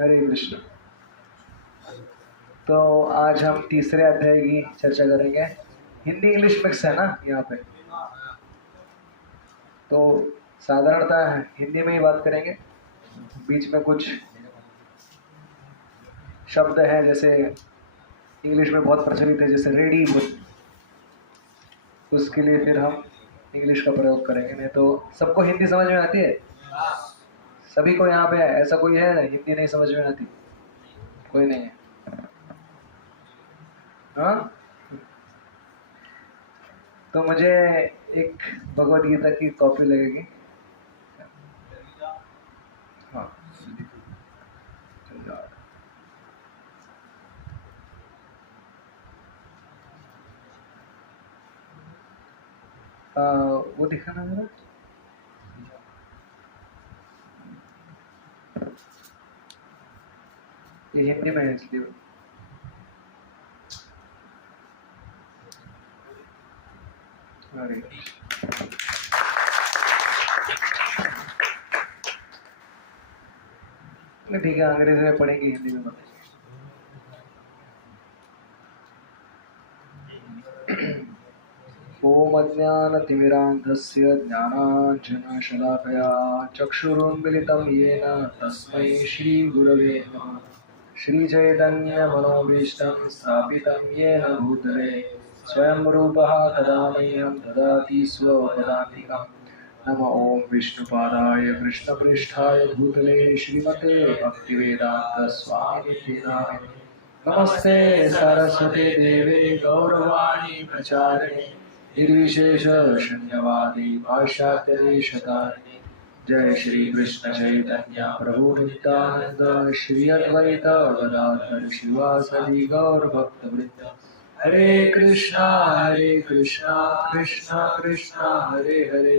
हरे कृष्ण। तो आज हम तीसरे अध्याय की चर्चा करेंगे। हिंदी इंग्लिश मिक्स है ना यहाँ पे, तो साधारणतः हिंदी में ही बात करेंगे। बीच में कुछ शब्द हैं जैसे इंग्लिश में बहुत प्रचलित है, जैसे रेडी, उसके लिए फिर हम इंग्लिश का प्रयोग करेंगे। नहीं तो सबको हिंदी समझ में आती है? सभी को यहाँ पे ऐसा कोई है हिंदी नहीं समझ में आती? कोई नहीं है? हाँ, तो मुझे एक भगवत गीता की कॉपी लगेगी। हाँ, वो दिखाना मेरा। ये हिंदी में है इसलिए। अरे ठीक है, अंग्रेजी में पढ़ेंगे, हिंदी में पढ़ेंगे। ओम अज्ञानतिमिरान्धस्य ज्ञानाञ्जनशलाकया चक्षुरुन्मिलितं येन तस्मै श्रीगुरवे नमः। श्रीचैतन्यमनोभीष्टं स्थापितं येन भूतले स्वयं रूपः तदा मह्यं ददाति स्वपदान्तिकम्। नमः ओं विष्णुपादाय कृष्णपृष्ठाय भूतले श्रीमते भक्तिवेदान्तस्वामिनिति नामिने। नमस्ते सरस्वते देवे गौरवाणी प्रचारिणे निर्विशेष शून्यवादी पाश्चात्यदेशतारिणे। जय श्री कृष्ण चैतन्य प्रभु नित्यानंद श्री अद्वैत गदाधर शिवासादि गौर भक्तवृंद। हरे कृष्णा कृष्णा कृष्णा हरे हरे,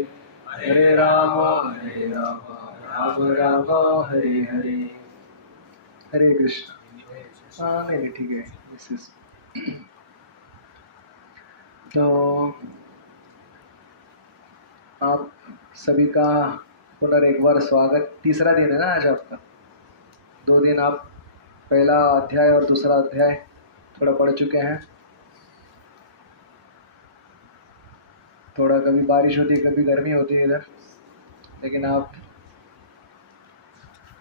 हरे राम राम राम हरे हरे। हरे कृष्ण। हाँ नहीं ठीक है, दिस इज। तो आप सभी का पुनः एक बार स्वागत। तीसरा दिन है ना आज आपका। 2 दिन आप पहला अध्याय और दूसरा अध्याय थोड़ा पढ़ चुके हैं। थोड़ा कभी बारिश होती है, कभी गर्मी होती है इधर, लेकिन आप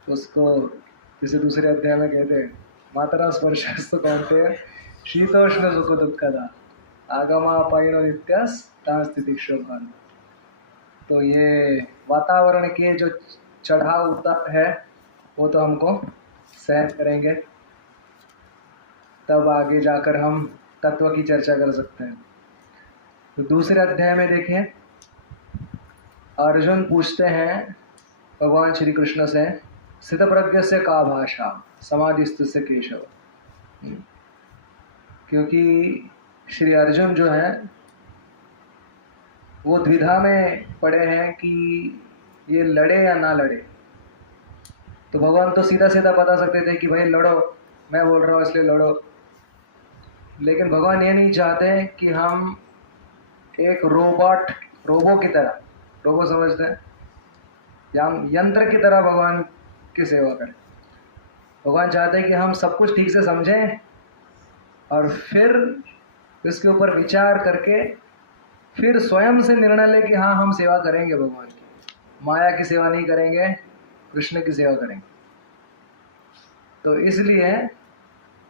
उसको जैसे दूसरे अध्याय में कहते हैं मातरा स्पर्शस्तु कौन्तेय शीतोष्ण सुख दुःखदा आगमापायनो नित्यास तांस्तितिक्षोभान। तो ये वातावरण के जो चढ़ाव उतार है वो तो हमको सहन करेंगे, तब आगे जाकर हम तत्व की चर्चा कर सकते हैं। तो दूसरे अध्याय में देखिए, अर्जुन पूछते हैं भगवान श्री कृष्ण से, स्थितप्रज्ञ से का भाषा समाधिस्थ से केशव। क्योंकि श्री अर्जुन जो है वो द्विधा में पड़े हैं कि ये लड़े या ना लड़े। तो भगवान तो सीधा सीधा बता सकते थे कि भाई लड़ो, मैं बोल रहा हूँ इसलिए लड़ो। लेकिन भगवान ये नहीं चाहते कि हम एक रोबो की तरह, रोबो समझते हैं, या यंत्र की तरह भगवान की सेवा करें। भगवान चाहते हैं कि हम सब कुछ ठीक से समझें और फिर इसके ऊपर विचार करके फिर स्वयं से निर्णय ले कि हाँ हम सेवा करेंगे भगवान की। माया की सेवा नहीं करेंगे, कृष्ण की सेवा करेंगे। तो इसलिए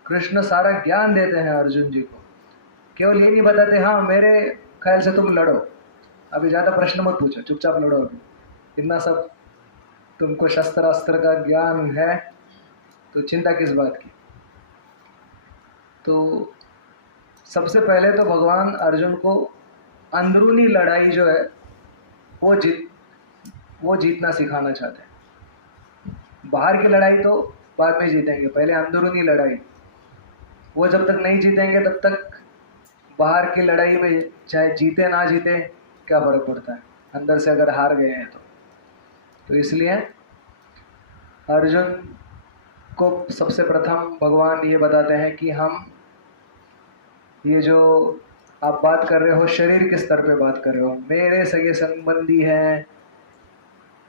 कृष्ण सारा ज्ञान देते हैं अर्जुन जी को, केवल ये नहीं बताते हाँ मेरे ख्याल से तुम लड़ो, अभी ज़्यादा प्रश्न मत पूछो, चुपचाप लड़ो। अभी इतना सब तुमको शस्त्र अस्त्र का ज्ञान है तो चिंता किस बात की। तो सबसे पहले तो भगवान अर्जुन को अंदरूनी लड़ाई जो है वो जीतना सिखाना चाहते हैं। बाहर की लड़ाई तो बाद में जीतेंगे, पहले अंदरूनी लड़ाई। वो जब तक नहीं जीतेंगे तब तक बाहर की लड़ाई में चाहे जीते ना जीते क्या फर्क पड़ता है, अंदर से अगर हार गए हैं तो इसलिए अर्जुन को सबसे प्रथम भगवान ये बताते हैं कि हम ये जो आप बात कर रहे हो शरीर के स्तर पे बात कर रहे हो, मेरे सगे संबंधी हैं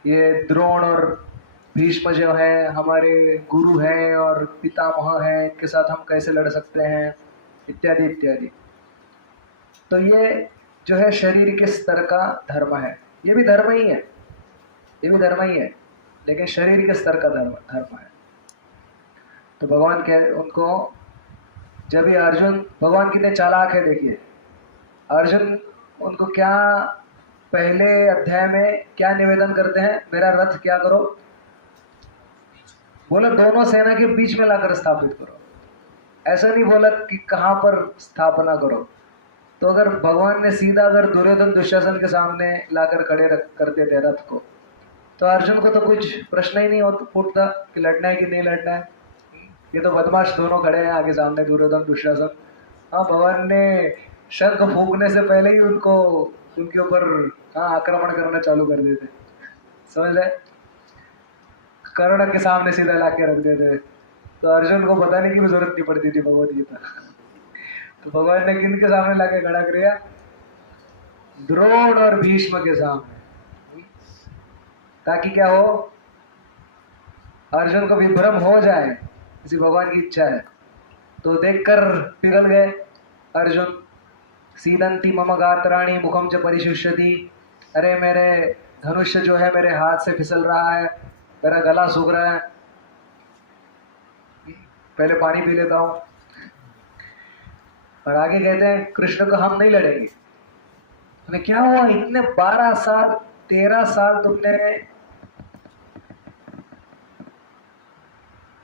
ये द्रोण और भीष्म जो है हमारे गुरु हैं और पितामह हैं, इनके साथ हम कैसे लड़ सकते हैं, इत्यादि इत्यादि। तो ये जो है शरीर के स्तर का धर्म है, ये भी धर्म ही है, ये भी धर्म ही है, लेकिन शरीर के स्तर का धर्म है। तो भगवान कह उनको, जब ये अर्जुन, भगवान कितने चालाक है देखिए, अर्जुन उनको क्या पहले अध्याय में क्या निवेदन करते हैं, मेरा रथ क्या करो, बोला दोनों सेना के बीच में लाकर स्थापित करो, ऐसा नहीं बोला कि कहाँ पर स्थापना करो। तो अगर भगवान ने सीधा अगर दुर्योधन दुशासन के सामने लाकर खड़े करते थे रथ को, तो अर्जुन को तो कुछ प्रश्न ही नहीं उठता कि लड़ना है कि नहीं लड़ना है, ये तो बदमाश दोनों खड़े हैं आगे सामने, दुर्योधन दुशासन। हाँ, भगवान ने शंख फूंकने से पहले ही उनको उनके ऊपर आक्रमण करना चालू कर देते, समझ रहे, कर्ण के सामने सीधा ला के रख देते, तो अर्जुन को बताने की भी जरूरत नहीं पड़ती थी भगवत गीता। तो भगवान ने किन के सामने लाके खड़ा कर दिया, द्रोण और भीष्म के सामने, ताकि क्या हो, अर्जुन को विभ्रम हो जाए, इसी भगवान की इच्छा है। तो देखकर पिघल गए अर्जुन। सीदंती मम गात्राणि मुखम च परिशुष्यति, अरे मेरे धनुष्य जो है मेरे हाथ से फिसल रहा है, मेरा गला सूख रहा है, पहले पानी पी लेता हूँ। और आगे कहते हैं कृष्ण को हम नहीं लड़ेंगे। हमें क्या हुआ, इतने 12 साल 13 साल तुमने,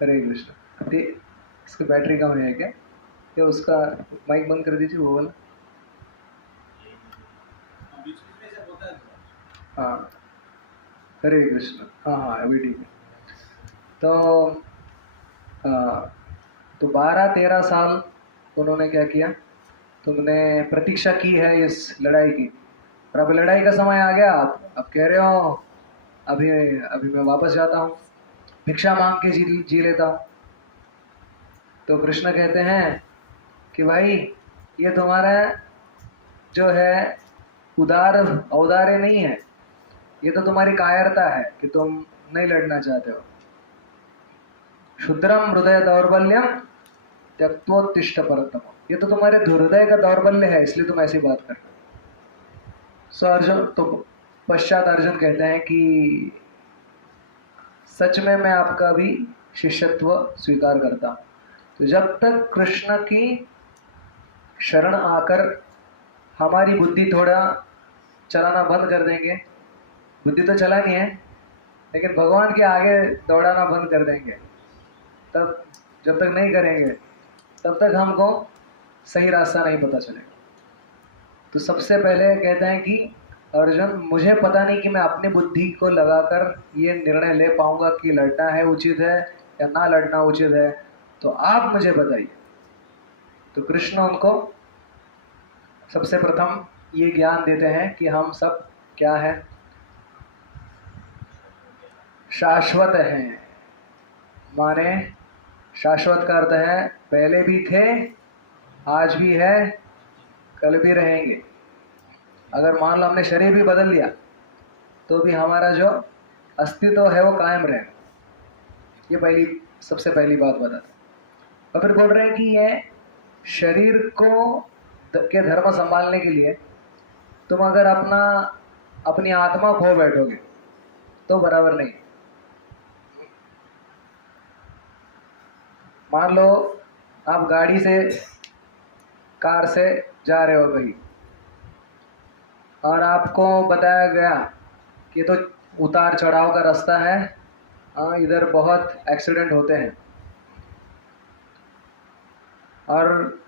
हरे कृष्ण, इसकी बैटरी कम है क्या, ये उसका माइक बंद कर दीजिए वो वाला। हाँ, हरे कृष्ण, हाँ अभी ठीक है। तो 12-13 साल उन्होंने क्या किया, तुमने प्रतीक्षा की है इस लड़ाई की, और अब लड़ाई का समय आ गया, अब कह रहे हो अभी अभी मैं वापस जाता हूँ, भिक्षा मांग के जी लेता हूँ। तो कृष्ण कहते हैं कि भाई ये तुम्हारा जो है औदार्य नहीं है, ये तो तुम्हारी कायरता है कि तुम नहीं लड़ना चाहते हो। क्षुद्रम हृदय दौर्बल्यम त्यक्तोत्तिष्ठ परतम, ये तो तुम्हारे हृदय का दौर्बल्य है, इसलिए तुम ऐसी बात कर रहे हो। सो अर्जुन, तो पश्चात अर्जुन कहते हैं कि सच में मैं आपका भी शिष्यत्व स्वीकार करता हूँ। तो जब तक कृष्ण की शरण आकर हमारी बुद्धि थोड़ा चलाना बंद कर देंगे, बुद्धि तो चलानी है लेकिन भगवान के आगे दौड़ाना बंद कर देंगे, तब जब तक नहीं करेंगे तब तक हमको सही रास्ता नहीं पता चलेगा। तो सबसे पहले कहते हैं कि अर्जुन, मुझे पता नहीं कि मैं अपनी बुद्धि को लगाकर ये निर्णय ले पाऊंगा कि लड़ना है उचित है या ना लड़ना उचित है, तो आप मुझे बताइए। तो कृष्ण उनको सबसे प्रथम ये ज्ञान देते हैं कि हम सब क्या है, शाश्वत हैं। माने शाश्वत का अर्थ है पहले भी थे, आज भी है, कल भी रहेंगे। अगर मान लो हमने शरीर भी बदल लिया तो भी हमारा जो अस्तित्व है वो कायम रहेगा। ये सबसे पहली बात बताते। और फिर बोल रहे हैं कि ये शरीर को के धर्म संभालने के लिए तुम अगर अपनी आत्मा खो बैठोगे तो बराबर नहीं। मान लो आप गाड़ी से, कार से जा रहे हो कहीं और आपको बताया गया कि तो उतार चढ़ाव का रास्ता है, इधर बहुत एक्सीडेंट होते हैं, और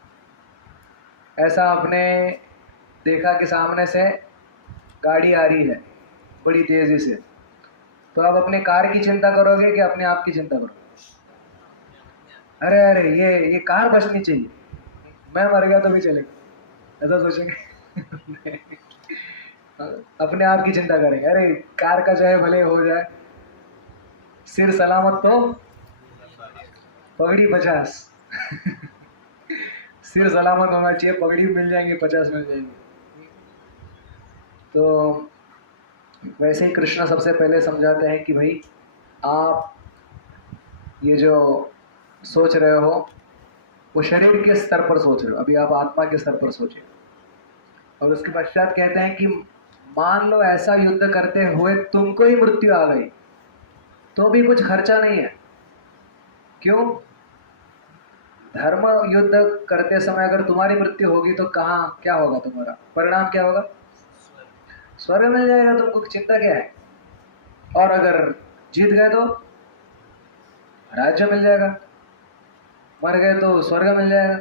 ऐसा आपने देखा कि सामने से गाड़ी आ रही है बड़ी तेज़ी से, तो आप अपनी कार की चिंता करोगे कि अपने आप की चिंता करोगे? अरे अरे ये कार बचनी चाहिए, मैं मर गया तो भी चलेगा, ऐसा सोचेंगे? अपने आप की चिंता करेंगे, अरे कार का चाहे भले हो जाए, सिर सलामत तो पगड़ी 50। सिर सलामत होना चाहिए, पगड़ी मिल जाएंगे 50 मिल जाएंगे। तो वैसे ही कृष्ण सबसे पहले समझाते हैं कि भाई आप ये जो सोच रहे हो वो शरीर के स्तर पर सोच रहे हो, अभी आप आत्मा के स्तर पर सोचिए। और उसके पश्चात कहते हैं कि मान लो ऐसा युद्ध करते हुए तुमको ही मृत्यु आ गई तो भी कुछ खर्चा नहीं है। क्यों? धर्म युद्ध करते समय अगर तुम्हारी मृत्यु होगी तो कहाँ क्या होगा, तुम्हारा परिणाम क्या होगा? स्वर्ग मिल जाएगा, तुमको चिंता क्या है। और अगर जीत गए तो राज्य मिल जाएगा, मर गए तो स्वर्ग मिल जाएगा।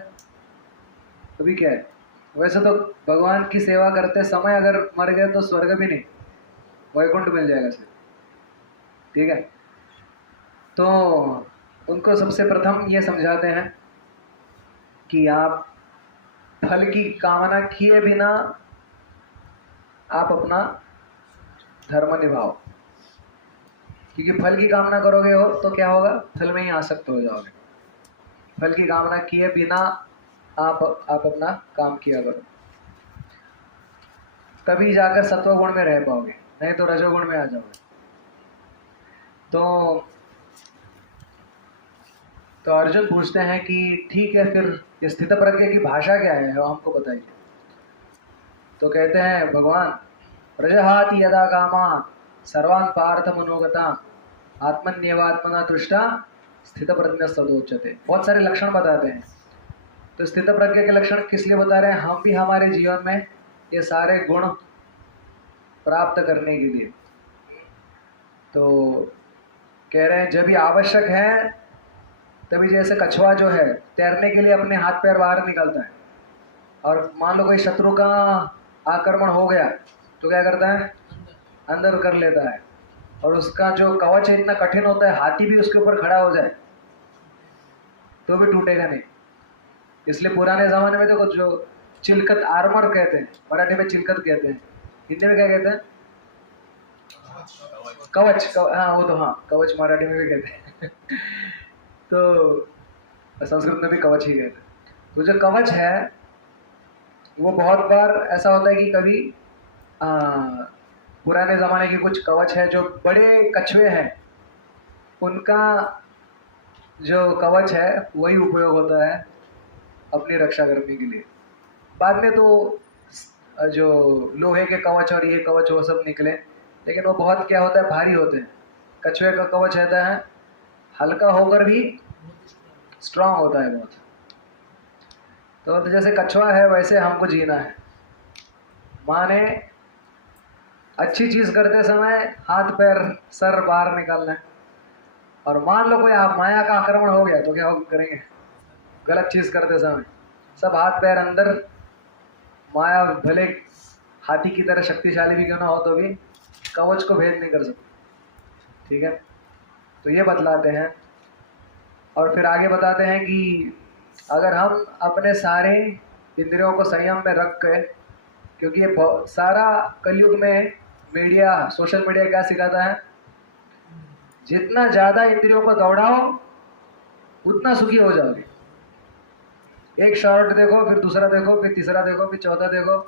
अभी क्या है? वैसे तो भगवान की सेवा करते समय अगर मर गए तो स्वर्ग भी नहीं, वैकुंठ मिल जाएगा सिर्फ। ठीक है, तो उनको सबसे प्रथम ये समझाते हैं कि आप फल की कामना किए बिना आप अपना धर्म निभाओ, क्योंकि फल की कामना करोगे हो तो क्या होगा? फल में ही आसक्त हो जाओगे। फल की कामना किए बिना आप अपना काम किया करो, तभी जाकर सत्वगुण में रह पाओगे, नहीं तो रजोगुण में आ जाओगे। तो अर्जुन पूछते हैं कि ठीक है, फिर ये स्थित प्रज्ञ की भाषा क्या है, वो हमको बताइए। तो कहते हैं भगवान, प्रजहाति यदा कामान् सर्वान् पार्थ मनोगतान् आत्मन्येवात्मना तुष्टा स्थित प्रज्ञ सदोच्यते। बहुत सारे लक्षण बताते हैं। तो स्थित प्रज्ञ के लक्षण किस लिए बता रहे हैं? हम भी हमारे जीवन में ये सारे गुण प्राप्त करने के लिए। तो कह रहे हैं जब भी आवश्यक है तभी, जैसे कछुआ जो है तैरने के लिए अपने हाथ पैर बाहर निकालता है, और मान लो कोई शत्रु का आक्रमण हो गया तो क्या करता है? अंदर कर लेता है। और उसका जो कवच है इतना कठिन होता है, हाथी भी उसके ऊपर खड़ा हो जाए तो भी टूटेगा नहीं। इसलिए पुराने ज़माने में देखो जो चिलकत आर्मर कहते हैं, मराठी में चिलकत कहते हैं, हिंदी में क्या कहते हैं? कवच। हाँ वो तो, हाँ कवच मराठी में भी कहते हैं तो संस्कृत में भी कवच ही कहते हैं। तो जो कवच है वो बहुत बार ऐसा होता है कि कभी पुराने ज़माने के कुछ कवच है जो बड़े कछुए हैं, उनका जो कवच है वही उपयोग होता है अपनी रक्षा करने के लिए। बाद में तो जो लोहे के कवच और ये कवच वो सब निकले, लेकिन वो बहुत क्या होता है? भारी होते हैं। कछुए का कवच रहता है हल्का होकर भी स्ट्रांग होता है बहुत। तो जैसे कछुआ है वैसे हमको जीना है। माने अच्छी चीज़ करते समय हाथ पैर सर बाहर निकालना है, और मान लो कोई आप माया का आक्रमण हो गया तो क्या करेंगे? गलत चीज़ करते समय सब हाथ पैर अंदर, माया भले हाथी की तरह शक्तिशाली भी क्यों ना हो तो भी कवच को भेद नहीं कर सकते। ठीक है, तो ये बतलाते हैं। और फिर आगे बताते हैं कि अगर हम अपने सारे इंद्रियों को संयम में रख के, क्योंकि ये सारा कलयुग में मीडिया, सोशल मीडिया क्या सिखाता है? जितना ज़्यादा इंद्रियों को दौड़ाओ उतना सुखी हो जाओगे। एक शॉर्ट देखो, फिर दूसरा देखो, फिर तीसरा देखो, फिर चौथा देखो,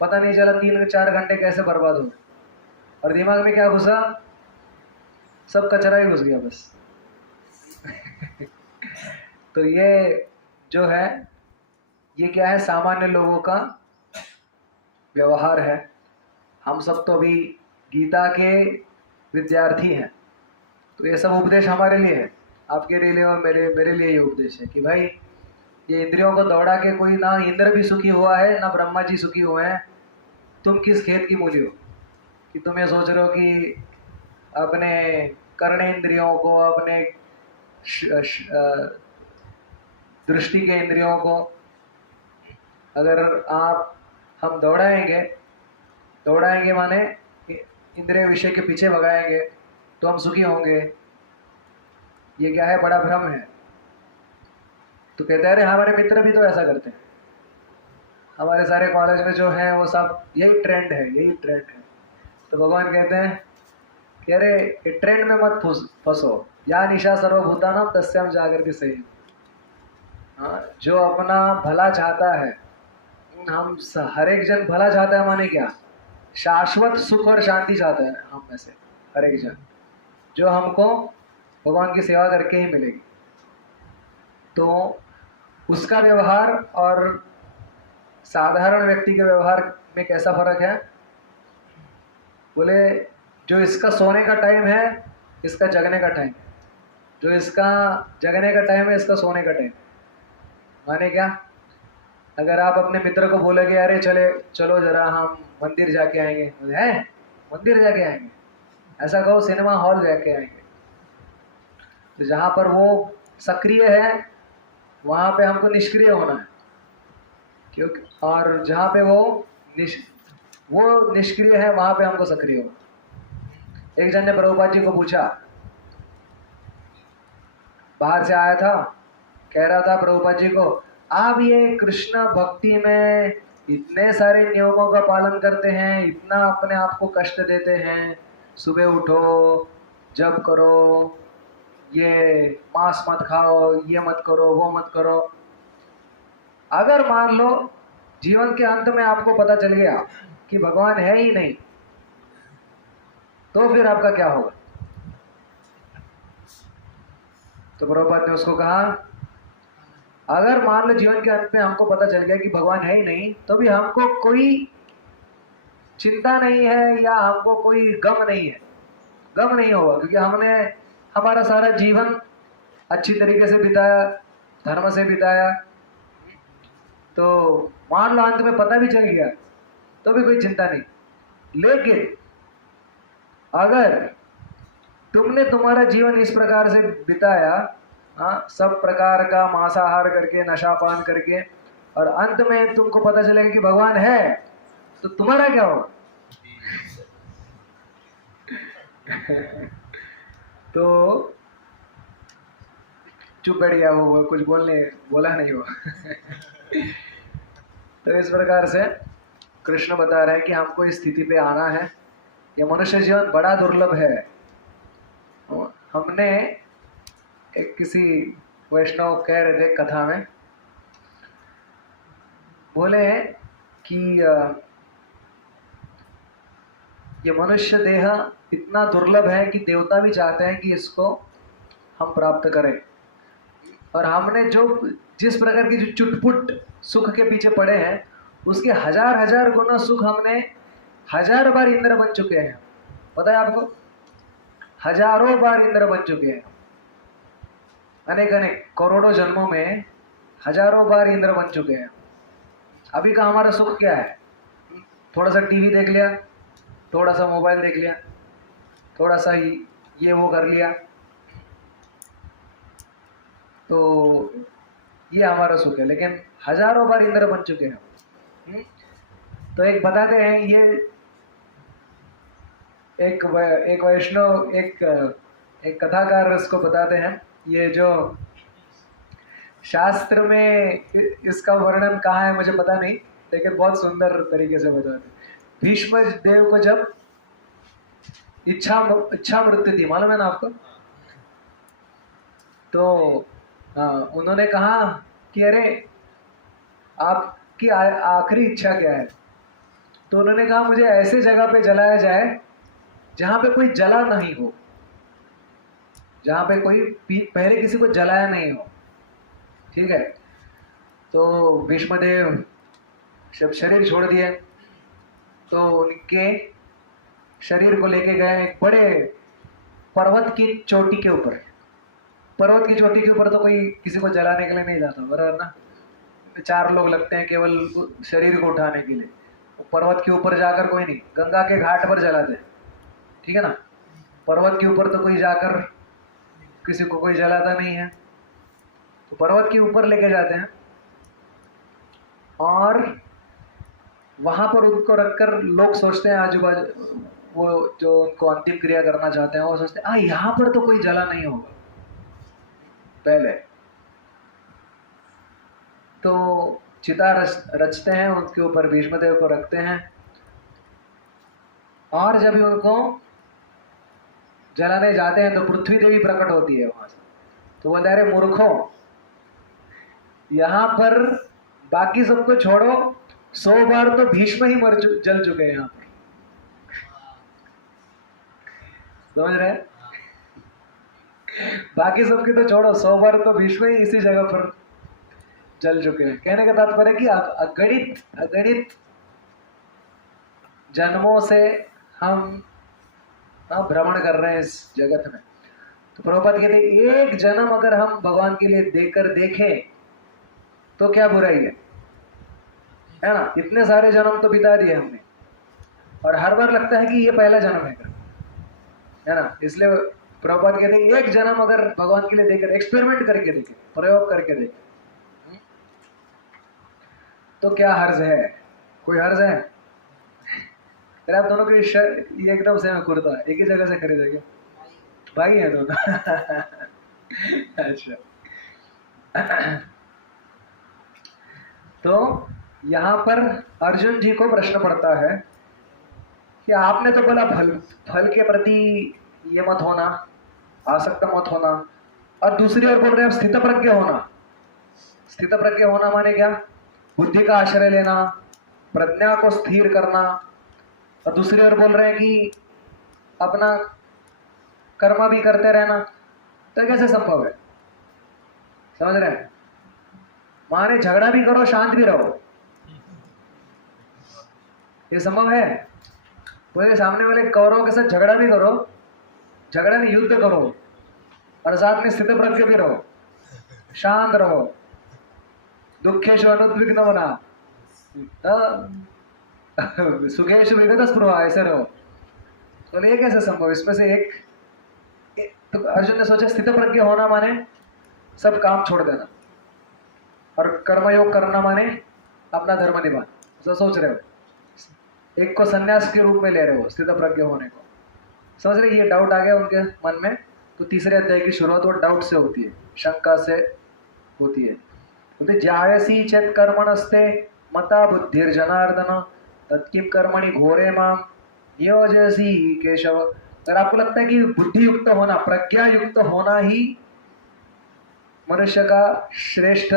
पता नहीं चला 3-4 घंटे कैसे बर्बाद हो, और दिमाग में क्या घुसा? सब कचरा ही घुस गया बस तो ये जो है, ये क्या है? सामान्य लोगों का व्यवहार है। हम सब तो अभी गीता के विद्यार्थी हैं, तो ये सब उपदेश हमारे लिए है, आपके लिए और मेरे लिए ये उपदेश है कि भाई ये इंद्रियों को दौड़ा के कोई ना इंद्र भी सुखी हुआ है ना ब्रह्मा जी सुखी हुए हैं। तुम किस खेत की मूली हो कि तुम ये सोच रहे हो कि अपने कर्णेंद्रियों को, अपने दृष्टि के इंद्रियों को अगर हम दौड़ाएंगे माने इंद्रिय विषय के पीछे भगाएंगे तो हम सुखी होंगे। ये क्या है? बड़ा भ्रम है। तो कहते हैं अरे हमारे मित्र भी तो ऐसा करते हैं, हमारे सारे कॉलेज में जो है वो सब यही ट्रेंड है। तो भगवान कहते हैं कि अरे ये ट्रेंड में मत फंसो, या निशा सर्वभूतानां तस्याम जागृति सही। हाँ, जो अपना भला चाहता है, हम हर एक जन भला चाहता है माने क्या? शाश्वत सुख और शांति चाहता है हम में से हर एक जन। जो हमको भगवान की सेवा करके ही मिलेगी। तो उसका व्यवहार और साधारण व्यक्ति के व्यवहार में कैसा फर्क है? बोले जो इसका सोने का टाइम है, इसका जगने का टाइम है। जो इसका जगने का टाइम है, इसका सोने का टाइम। माने क्या? अगर आप अपने मित्र को बोलोगे अरे चलो जरा हम मंदिर जाके आएंगे, हैं मंदिर जाके आएंगे, ऐसा कहो सिनेमा हॉल जाके आएंगे। तो जहाँ पर वो सक्रिय है वहाँ पे हमको निष्क्रिय होना है, क्योंकि और जहाँ पे वो निष्क्रिय है वहाँ पे हमको सक्रिय होना। एक जन ने प्रभुपाद जी को पूछा, बाहर से आया था, कह रहा था प्रभुपाद जी को, आप ये कृष्ण भक्ति में इतने सारे नियमों का पालन करते हैं, इतना अपने आप को कष्ट देते हैं, सुबह उठो, जप करो, ये मांस मत खाओ, ये मत करो, वो मत करो। अगर मान लो जीवन के अंत में आपको पता चल गया कि भगवान है ही नहीं, तो फिर आपका क्या होगा? तो प्रभुपाद ने उसको कहा, अगर मान लो जीवन के अंत में हमको पता चल गया कि भगवान है ही नहीं, तो भी हमको कोई चिंता नहीं है या हमको कोई गम नहीं है, गम नहीं होगा, क्योंकि हमने हमारा सारा जीवन अच्छी तरीके से बिताया, धर्म से बिताया। तो मान लो अंत में पता भी चल गया तो भी कोई चिंता नहीं। लेकिन अगर तुमने तुम्हारा जीवन इस प्रकार से बिताया, सब प्रकार का मांसाहार करके, नशापान करके, और अंत में तुमको पता चलेगा कि भगवान है, तो तुम्हारा क्या होगा? तो चुप बैठ गया वो, कुछ बोला नहीं वो। तो इस प्रकार से कृष्ण बता रहे हैं कि हमको इस स्थिति पे आना है। ये मनुष्य जीवन बड़ा दुर्लभ है। हमने एक किसी वैष्णव कह रहे थे कथा में, बोले कि ये मनुष्य देह इतना दुर्लभ है कि देवता भी चाहते हैं कि इसको हम प्राप्त करें। और हमने जिस प्रकार की जो चुटपुट सुख के पीछे पड़े हैं, उसके हजार हजार गुना सुख हमने 1000 बार इंद्र बन चुके हैं। पता है आपको? हजारों बार इंद्र बन चुके हैं, अनेक अनेक करोड़ों जन्मों में हजारों बार इंद्र बन चुके हैं। अभी का हमारा सुख क्या है? थोड़ा सा टीवी देख लिया, थोड़ा सा मोबाइल देख लिया, थोड़ा सा ये वो कर लिया, तो ये हमारा सुख है। लेकिन हजारों बार इंद्र बन चुके हैं। तो एक बताते हैं, ये एक वैष्णव एक कथाकार उसको बताते हैं, ये जो शास्त्र में इसका वर्णन कहाँ है मुझे पता नहीं, लेकिन बहुत सुंदर तरीके से बताते हैं। भीष्म देव को जब इच्छा मृत्यु थी, मालूम है ना आपको? तो उन्होंने कहा कि अरे आपकी आखिरी इच्छा क्या है? तो उन्होंने कहा मुझे ऐसे जगह पे जलाया जाए जहाँ पे कोई जला नहीं हो, जहाँ पे कोई पहले किसी को जलाया नहीं हो। ठीक है? तो भीष्मदेव जब शरीर छोड़ दिए तो उनके शरीर को लेके गए एक बड़े पर्वत की चोटी के ऊपर। पर्वत की चोटी के ऊपर तो कोई किसी को जलाने के लिए नहीं जाता, बराबर ना? 4 लोग लगते हैं केवल शरीर को उठाने के लिए। पर्वत के ऊपर जाकर कोई नहीं, गंगा के घाट पर जलाते हैं, ठीक है ना? पर्वत के ऊपर तो कोई जाकर किसी को कोई जलाता नहीं है। तो पर्वत के ऊपर लेके जाते हैं और वहां पर उनको रखकर लोग सोचते हैं, आजू बाजू वो जो उनको अंतिम क्रिया करना चाहते हैं वो सोचते हैं यहाँ पर तो कोई जला नहीं होगा पहले। तो चिता रचते हैं, उनके ऊपर भीष्मदेव को रखते हैं, और जब उनको जलाने जाते हैं तो पृथ्वी देवी प्रकट होती है वहां से। तो बोलते हैं अरे मूर्खों, यहाँ पर बाकी सबको छोड़ो, 100 बार तो भीष्म ही जल चुके हैं यहाँ पर। समझ रहे हैं? बाकी सबकी तो छोड़ो, 100 बार तो भीष्म ही इसी जगह पर जल चुके हैं। कहने का तात्पर्य कि अगणित अगणित जन्मों से हम भ्रमण कर रहे हैं इस जगत में। तो प्रभुपाद कहते हैं एक जन्म अगर हम भगवान के लिए देकर देखें तो क्या बुराई है ना। इतने सारे जन्म तो बिता दिए हमने और हर बार लगता है कि ये पहला जन्म है ना। इसलिए प्रभुपाद कहते हैं एक जन्म अगर भगवान के लिए देकर एक्सपेरिमेंट करके देखें, प्रयोग करके देखें, तो क्या हर्ज है? कोई हर्ज है? फिर आप दोनों की ये एकदम से कुर्ता एक ही जगह से खरीदे क्या? भाई है दोनों। अच्छा। तो यहाँ पर अर्जुन जी को प्रश्न पड़ता है कि आपने तो बोला फल के प्रति ये मत होना, आसक्त मत होना, और दूसरी ओर बोल रहे हैं स्थित प्रज्ञ होना। स्थित प्रज्ञ होना माने क्या? बुद्धि का आश्रय लेना, प्रज्ञा को स्थिर करना। और दूसरी ओर बोल रहे हैं कि अपना कर्म भी करते रहना। तो कैसे संभव है? समझ रहे हैं? माने झगड़ा भी करो, शांत भी रहो, ये संभव है? बोले सामने वाले कौरवों के साथ झगड़ा भी करो, झगड़ा नहीं युद्ध करो, और साथ में स्थित प्रज्ञ भी रहो, शांत रहो, दुखेशु अनुद्विग्न होना, सुखेशु विगत स्पृहा, ऐसे रहो। तो ये कैसे संभव? इसमें से एक तो अर्जुन ने सोचा स्थित प्रज्ञ होना माने सब काम छोड़ देना, और कर्मयोग करना माने अपना धर्म निभाना। ऐसा सोच रहे हो? एक को सन्यास के रूप में ले रहे हो स्थित प्रज्ञ होने को। समझ रहे? ये डाउट आ गया उनके मन में। तो तीसरे अध्याय की शुरुआत वो डाउट से होती है, शंका से होती है। तो जायसी चेत कर्मणस्ते मता बुद्धिर जनार्दन तत्किम कर्मणि घोरे माम नियोजसी केशव। अगर आपको लगता है कि बुद्धि युक्त होना, प्रज्ञा युक्त होना ही मनुष्य का श्रेष्ठ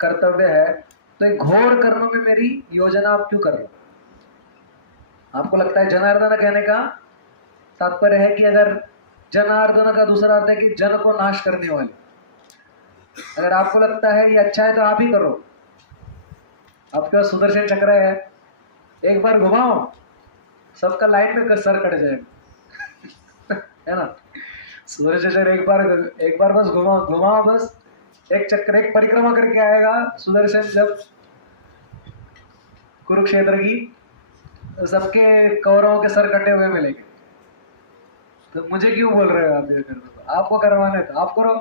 कर्तव्य है, तो एक घोर कर्म में मेरी योजना आप क्यों कर रहे हो? आपको लगता है जनार्दन कहने का तात्पर्य है कि अगर जनार्दन का दूसरा अर्थ है कि जन को नाश करने वाले। अगर आपको लगता है ये अच्छा है तो आप ही करो। आपके पास सुदर्शन चक्र है, एक बार घुमाओ, सबका लाइन में सर कट जाएगा। है ना? सुदर्शन चक्र एक बार बस घुमाओ बस, एक चक्कर, एक परिक्रमा करके आएगा सुदर्शन जब कुरुक्षेत्र की, तो सबके कौरवों के सर कटे हुए मिलेंगे। तो मुझे क्यों बोल रहे हो आप ये कर दो? आपको करवाना है तो आप करो।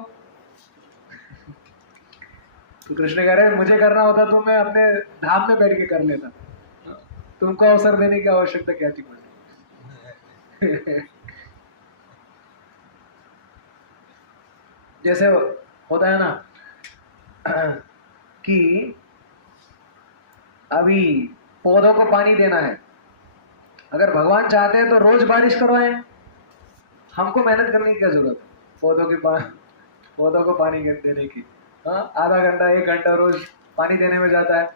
तो कृष्ण कह रहे हैं मुझे करना होता तो मैं अपने धाम में बैठ के कर लेता, तुमको अवसर देने की आवश्यकता क्या थी मुझे? जैसे होता है ना कि अभी पौधों को पानी देना है, अगर भगवान चाहते हैं तो रोज बारिश करवाएं, हमको मेहनत करने की क्या जरूरत है पौधों को पानी देने की? हाँ, आधा घंटा 1 घंटा रोज पानी देने में जाता है।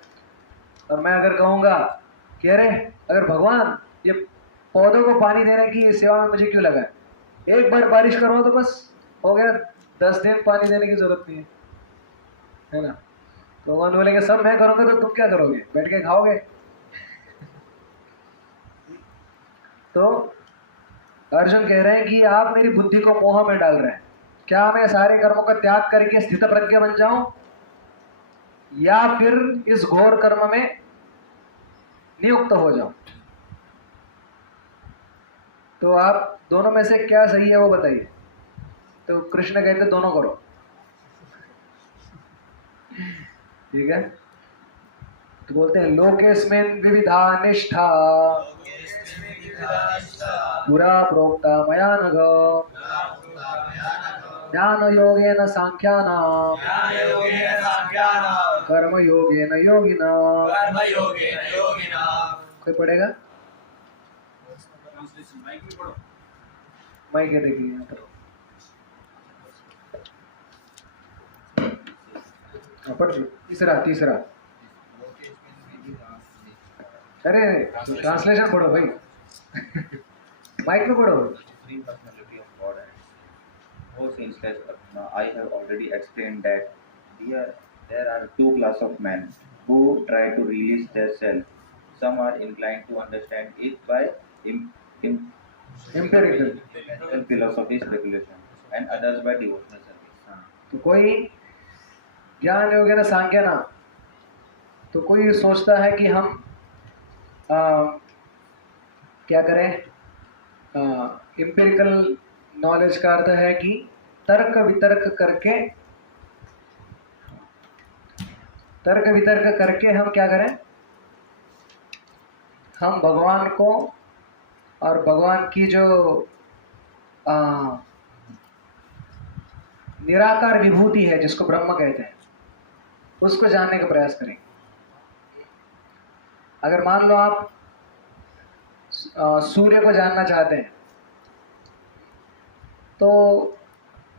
और मैं अगर कहूँगा कि अरे अगर भगवान ये पौधों को पानी देने की सेवा में मुझे क्यों लगा है, एक बार बारिश करो तो बस हो गया, 10 दिन पानी देने की जरूरत नहीं है ना? तो भगवान बोलेंगे सब मैं करूँगा तो तुम क्या करोगे? बैठ के खाओगे? तो अर्जुन कह रहे हैं कि आप मेरी बुद्धि को मोह में डाल रहे हैं। क्या मैं सारे कर्मों का त्याग करके स्थित प्रज्ञ बन जाऊं, या फिर इस घोर कर्म में नियुक्त हो जाऊं? तो आप दोनों में से क्या सही है वो बताइए। तो कृष्ण कहते दोनों करो। ठीक है? तो बोलते हैं लोकेस्मिन् विविधा निष्ठा पुरा प्रोक्ता मया नघ ज्ञान योगेन सांख्यानां कर्म योगेन योगिना। कोई पढ़ेगा? माइक देखिए यहाँ पर। पढ़ तीसरा। अरे ट्रांसलेशन पढ़ो भाई। माइक में पढ़ो। Oh, since that I have already explained that there are two class of men who try to release their self. Some are inclined to understand it by im- im- empirical. intellectual philosophy speculation, and others by devotional service. तो कोई ज्ञान योग ना सांख्य ना, तो कोई सोचता है कि हम आ, क्या करें। एम्पेरिकल नॉलेज का अर्थ है कि तर्क वितर्क करके, तर्क वितर्क करके हम क्या करें, हम भगवान को और भगवान की जो निराकार विभूति है जिसको ब्रह्म कहते हैं, उसको जानने का प्रयास करेंगे। अगर मान लो आप सूर्य को जानना चाहते हैं, तो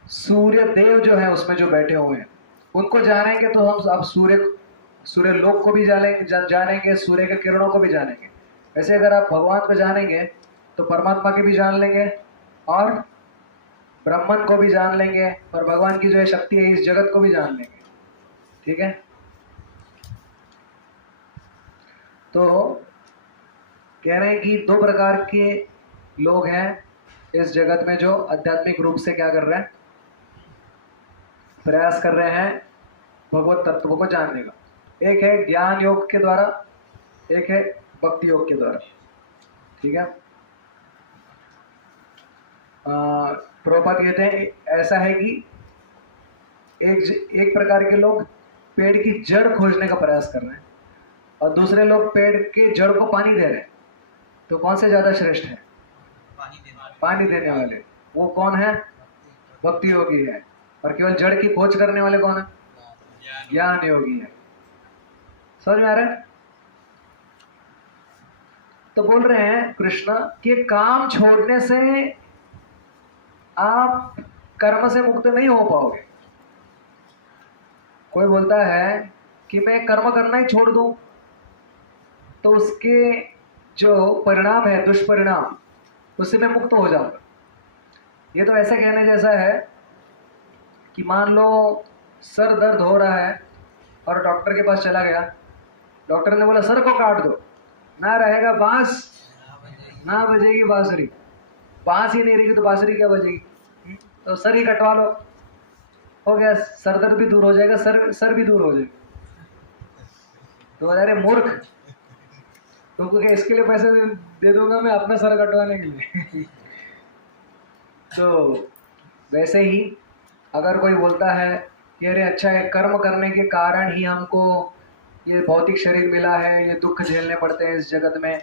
सूर्य देव जो है उसमें जो बैठे हुए हैं उनको जानेंगे तो हम अब सूर्य लोक को भी जानेंगे, सूर्य के किरणों को भी जानेंगे। वैसे अगर आप भगवान को जानेंगे तो परमात्मा के भी जान लेंगे और ब्रह्मन को भी जान लेंगे और भगवान की जो है शक्ति है इस जगत को भी जान लेंगे। ठीक है, तो कह रहे हैं कि दो प्रकार के लोग हैं इस जगत में जो आध्यात्मिक रूप से क्या कर रहे हैं, प्रयास कर रहे हैं भगवत तत्व को जानने का। एक है ज्ञान योग के द्वारा, एक है भक्ति योग के द्वारा। ठीक है, प्रभुपाद कहते हैं ऐसा है कि एक प्रकार के लोग पेड़ की जड़ खोजने का प्रयास कर रहे हैं और दूसरे लोग पेड़ के जड़ को पानी दे रहे हैं। तो कौन से ज्यादा श्रेष्ठ है? पानी देने वाले। वो कौन है? भक्ति योगी है। और केवल जड़ की खोज करने वाले कौन है? ज्ञान योगी है। समझ में आ रहा है? तो बोल रहे हैं कृष्ण कि काम छोड़ने से आप कर्म से मुक्त नहीं हो पाओगे। कोई बोलता है कि मैं कर्म करना ही छोड़ दूं तो उसके जो परिणाम है, दुष्परिणाम, उससे मैं मुक्त हो जाऊंगा। ये तो ऐसा कहने जैसा है कि मान लो सर दर्द हो रहा है और डॉक्टर के पास चला गया, डॉक्टर ने बोला सर को काट दो, ना रहेगा बांस ना बजेगी बांसुरी। बांस ही नहीं रहेगी तो बांसुरी क्या बजेगी? तो सर ही कटवा लो, हो गया, सर दर्द भी दूर हो जाएगा, सर भी दूर हो जाएगा। तो अरे मूर्ख, तुमको क्या इसके लिए पैसे दे दूंगा मैं अपना सर कटवाने के लिए? तो वैसे ही अगर कोई बोलता है कि अरे अच्छा है, कर्म करने के कारण ही हमको ये भौतिक शरीर मिला है, ये दुख झेलने पड़ते हैं इस जगत में,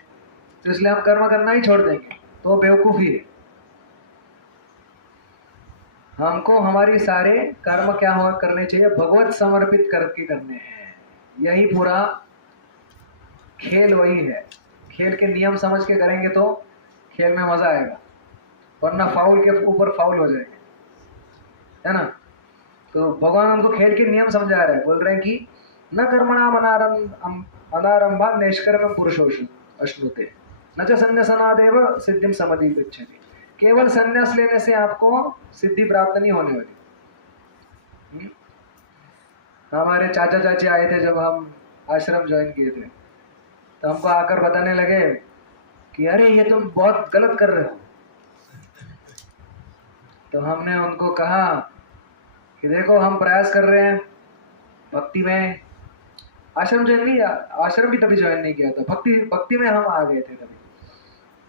तो इसलिए हम कर्म करना ही छोड़ देंगे, तो बेवकूफ़ी है। हमको हमारी सारे कर्म क्या हो करने चाहिए? भगवत समर्पित करके करने हैं। यही पूरा खेल वही है। खेल के नियम समझ के करेंगे तो खेल में मजा आएगा, वरना फाउल के ऊपर फाउल हो जाएंगे, है ना? तो भगवान उनको खेल के नियम समझा रहे हैं। बोल रहे हैं कि न कर्मणाम अनारंभा निष्कर्म पुरुषोषु अश्नुते न च संन्यासनादेव सिद्धिम समधि गच्छति। केवल संन्यास लेने से आपको सिद्धि प्राप्त नहीं होने वाली। हमारे चाचा चाची आए थे जब हम आश्रम ज्वाइन किए थे, तो हमको आकर बताने लगे कि अरे ये तुम बहुत गलत कर रहे हो। तो हमने उनको कहा कि देखो हम प्रयास कर रहे हैं भक्ति में। आश्रम ज्वाइन नहीं, आश्रम भी तभी ज्वाइन नहीं किया था, भक्ति में हम आ गए थे तभी।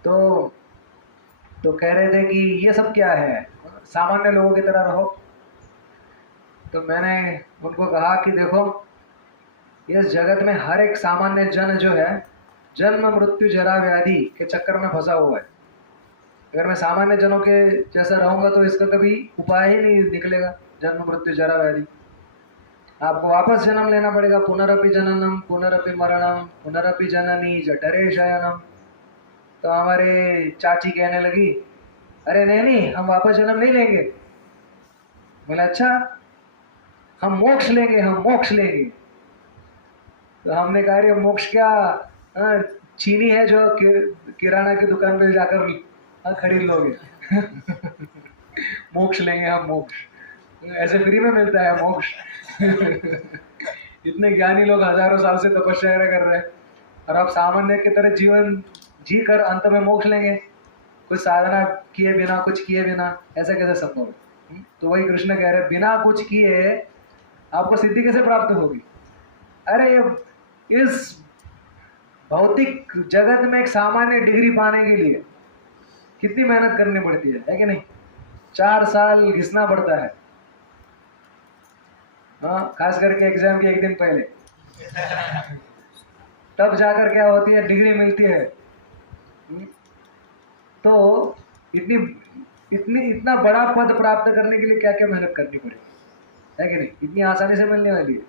तो कह रहे थे कि ये सब क्या है, सामान्य लोगों की तरह रहो। तो मैंने उनको कहा कि देखो इस जगत में हर एक सामान्य जन जो है जन्म मृत्यु जरा व्याधि के चक्कर में फंसा हुआ है। अगर मैं सामान्य जनों के जैसा रहूंगा तो इसका कभी उपाय ही नहीं निकलेगा। जन्म मृत्यु जरा व्याधि, आपको वापस जन्म लेना पड़ेगा। पुनरपि जननम पुनरपि मरणम पुनरपि जननी जठरे शयनम। तो हमारे चाची कहने लगी अरे नहीं हम वापस जन्म नहीं लेंगे। बोला अच्छा, हम मोक्ष लेंगे, हम मोक्ष लेंगे। तो हमने कहा अरे मोक्ष क्या, चीनी है जो किराना की दुकान पे जाकर खरीद लोगे। मोक्ष लेंगे हम, मोक्ष ऐसे फ्री में मिलता है मोक्ष? इतने ज्ञानी लोग हजारों साल से तपस्या कर रहे हैं, और आप सामान्य की तरह जीवन जी कर अंत में मोक्ष लेंगे, कुछ साधना किए बिना, कुछ किए बिना, ऐसा कैसे संभव है? तो वही कृष्ण कह रहे हैं, बिना कुछ किए आपको सिद्धि कैसे प्राप्त होगी? अरे इस भौतिक जगत में एक सामान्य डिग्री पाने के लिए कितनी मेहनत करनी पड़ती है कि नहीं? 4 साल घिसना पड़ता है, हाँ, खास करके एग्जाम के एक दिन पहले, तब जाकर क्या होती है, डिग्री मिलती है। तो इतना बड़ा पद प्राप्त करने के लिए क्या क्या मेहनत करनी पड़ेगी, है कि नहीं? इतनी आसानी से मिलने वाली है?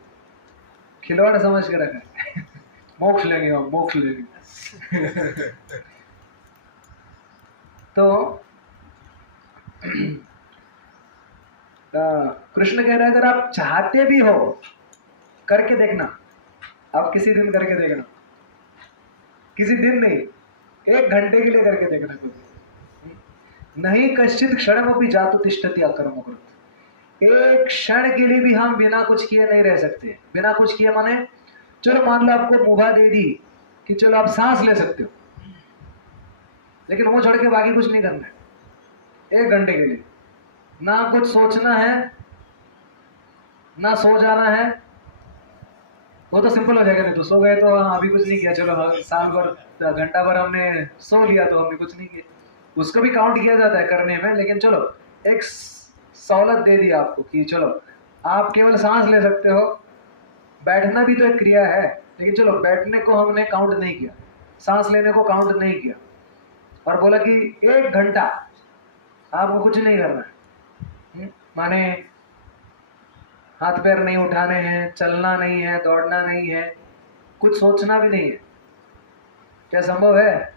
खिलवाड़ समझ के रखा है। मोक्ष लेंगे हम, मोक्ष लेंगे। तो कृष्ण कह रहे हैं, अगर आप चाहते भी हो, करके देखना, आप किसी दिन करके देखना, किसी दिन नहीं, 1 घंटे के लिए करके देखना। कुछ नहीं, कश्चित क्षणमपि जातु तिष्ठति अकर्मो कृत। एक क्षण के लिए भी हम बिना कुछ किए नहीं रह सकते। बिना कुछ किए माने, चलो मान लो आपको मुभा दे दी कि चलो आप सांस ले सकते हो, लेकिन वो छोड़ के बाकी कुछ नहीं करना है 1 घंटे के लिए। ना कुछ सोचना है, ना सो जाना है। वो तो सिंपल हो जाएगा, नहीं तो सो गए तो हाँ अभी कुछ नहीं किया, चलो साल भर घंटा भर हमने सो लिया तो हमने कुछ नहीं किया, उसको भी काउंट किया जाता है करने में। लेकिन चलो एक सहूलत दे दी आपको कि चलो आप केवल सांस ले सकते हो, बैठना भी तो एक क्रिया है, लेकिन चलो बैठने को हमने काउंट नहीं किया, सांस लेने को काउंट नहीं किया, और बोला कि 1 घंटा आपको कुछ नहीं करना है। माने हाथ पैर नहीं उठाने हैं, चलना नहीं है, दौड़ना नहीं है, कुछ सोचना भी नहीं है। क्या संभव है?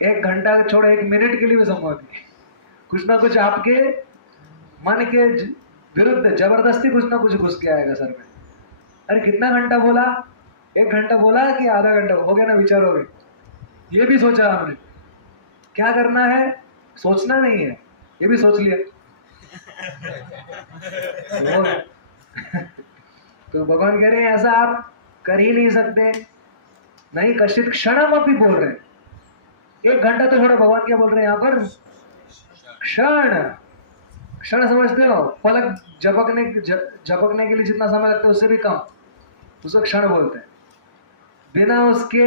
1 घंटा छोड़ 1 मिनट के लिए भी संभव नहीं। कुछ ना कुछ आपके मन के विरुद्ध जबरदस्ती कुछ ना कुछ घुस के आएगा सर में। अरे कितना घंटा बोला? 1 घंटा बोला कि आधा घंटा? हो गया ना, विचार हो गए। ये भी सोचा हमने, क्या करना है, सोचना नहीं है, ये भी सोच लिया। तो भगवान कह रहे हैं ऐसा आप कर ही नहीं सकते। नहीं, कश्चित क्षणम अभी बोल रहे हैं, 1 घंटा तो छोड़ो, भगवान क्या बोल रहे हैं यहाँ पर? क्षण। क्षण समझते हो? पलक झपकने के लिए जितना समय लगता है उससे भी कम, उसको क्षण बोलते हैं। बिना उसके,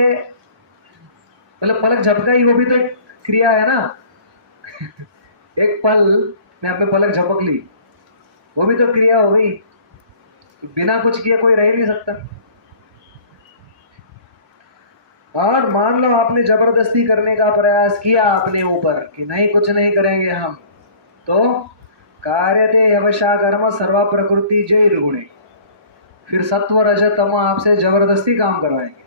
मतलब पलक झपकाई, वो भी तो एक क्रिया है ना। एक पल में आपने पलक झपक ली, वो भी तो क्रिया हो गई। बिना कुछ किए कोई रह नहीं सकता। और मान लो आपने जबरदस्ती करने का प्रयास किया अपने ऊपर कि नहीं कुछ नहीं करेंगे हम, तो कार्यते यवशा कर्म सर्वा प्रकृति जय गुणे, फिर सत्व रज तम आपसे जबरदस्ती काम करवाएंगे,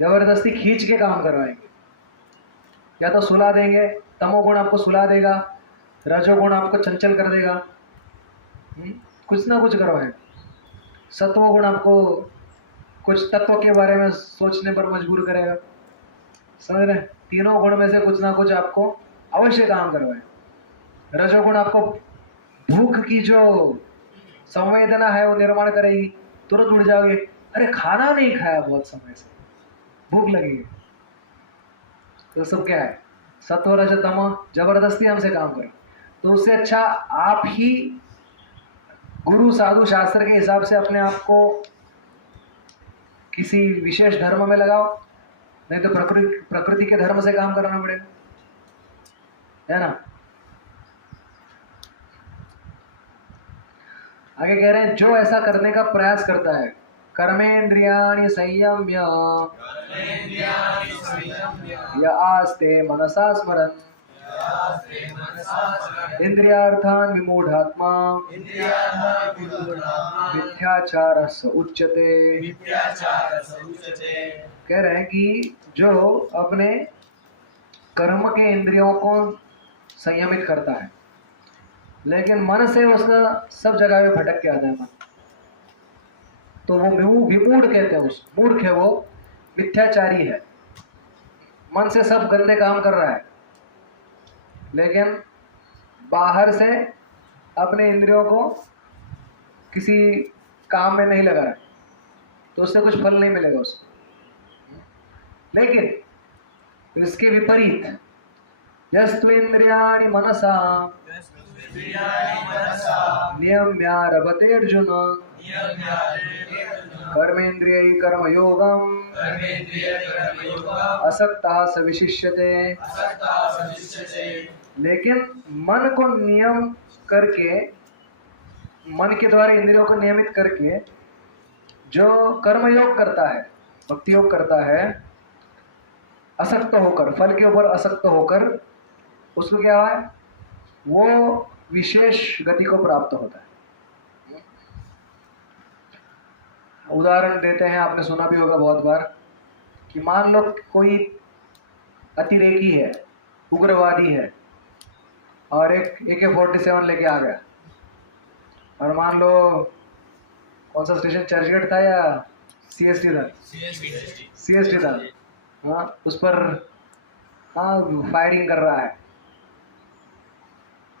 जबरदस्ती खींच के काम करवाएंगे। या तो सुला देंगे, तमोगुण आपको सुला देगा, रजोगुण आपको चंचल कर देगा, कुछ ना कुछ करवाएंगे। सत्वगुण आपको कुछ तत्व के बारे में सोचने पर मजबूर करेगा। समझ रहे? तीनों गुण में से कुछ ना कुछ आपको अवश्य काम करवाए। रजोगुण आपको भूख की जो संवेदना है वो निर्माण करेगी, तुरंत उठ जाओगे, अरे खाना नहीं खाया बहुत समय से, भूख लगेगी। तो सब क्या है? सत्व रज तम, जबरदस्ती हमसे काम करो। तो उससे अच्छा आप ही गुरु साधु शास्त्र के हिसाब से अपने आप को किसी विशेष धर्म में लगाओ, नहीं तो प्रकृति के धर्म से काम करना पड़ेगा, है ना। आगे कह रहे हैं जो ऐसा करने का प्रयास करता है, कर्मेन्द्रियाणि संयम्य या आस्ते मनसा स्मरन् इंद्रियार्थान् विमूढ़ात्मा मिथ्याचार स उच्यते। कह रहे हैं कि जो अपने कर्म के इंद्रियों को संयमित करता है, लेकिन मन से उसका सब जगह पे भटक के आता है मन, तो वो विमूढ़ कहते हैं, उस मूर्ख है, वो मिथ्याचारी है। मन से सब गंदे काम कर रहा है, लेकिन बाहर से अपने इंद्रियों को किसी काम में नहीं लगा रहा है, तो उससे कुछ फल नहीं मिलेगा उसको। लेकिन इसके विपरीत यस्तु इंद्रियाणि मनसा नियम्यारभते अर्जुन कर्मेन्द्रियैः कर्मयोगम् असक्तः स विशिष्यते। लेकिन मन को नियम करके, मन के द्वारा इंद्रियों को नियमित करके जो कर्मयोग करता है, भक्ति योग करता है, असक्त होकर, फल के ऊपर असक्त होकर, उसको क्या है, वो विशेष गति को प्राप्त होता है। उदाहरण देते हैं, आपने सुना भी होगा बहुत बार कि मान लो कोई अतिरेकी है, उग्रवादी है, और एक AK-47 लेके आ गया, और मान लो कौन सा स्टेशन, चर्चगेट था या CST था? CST था। हाँ, उस पर हाँ फायरिंग कर रहा है,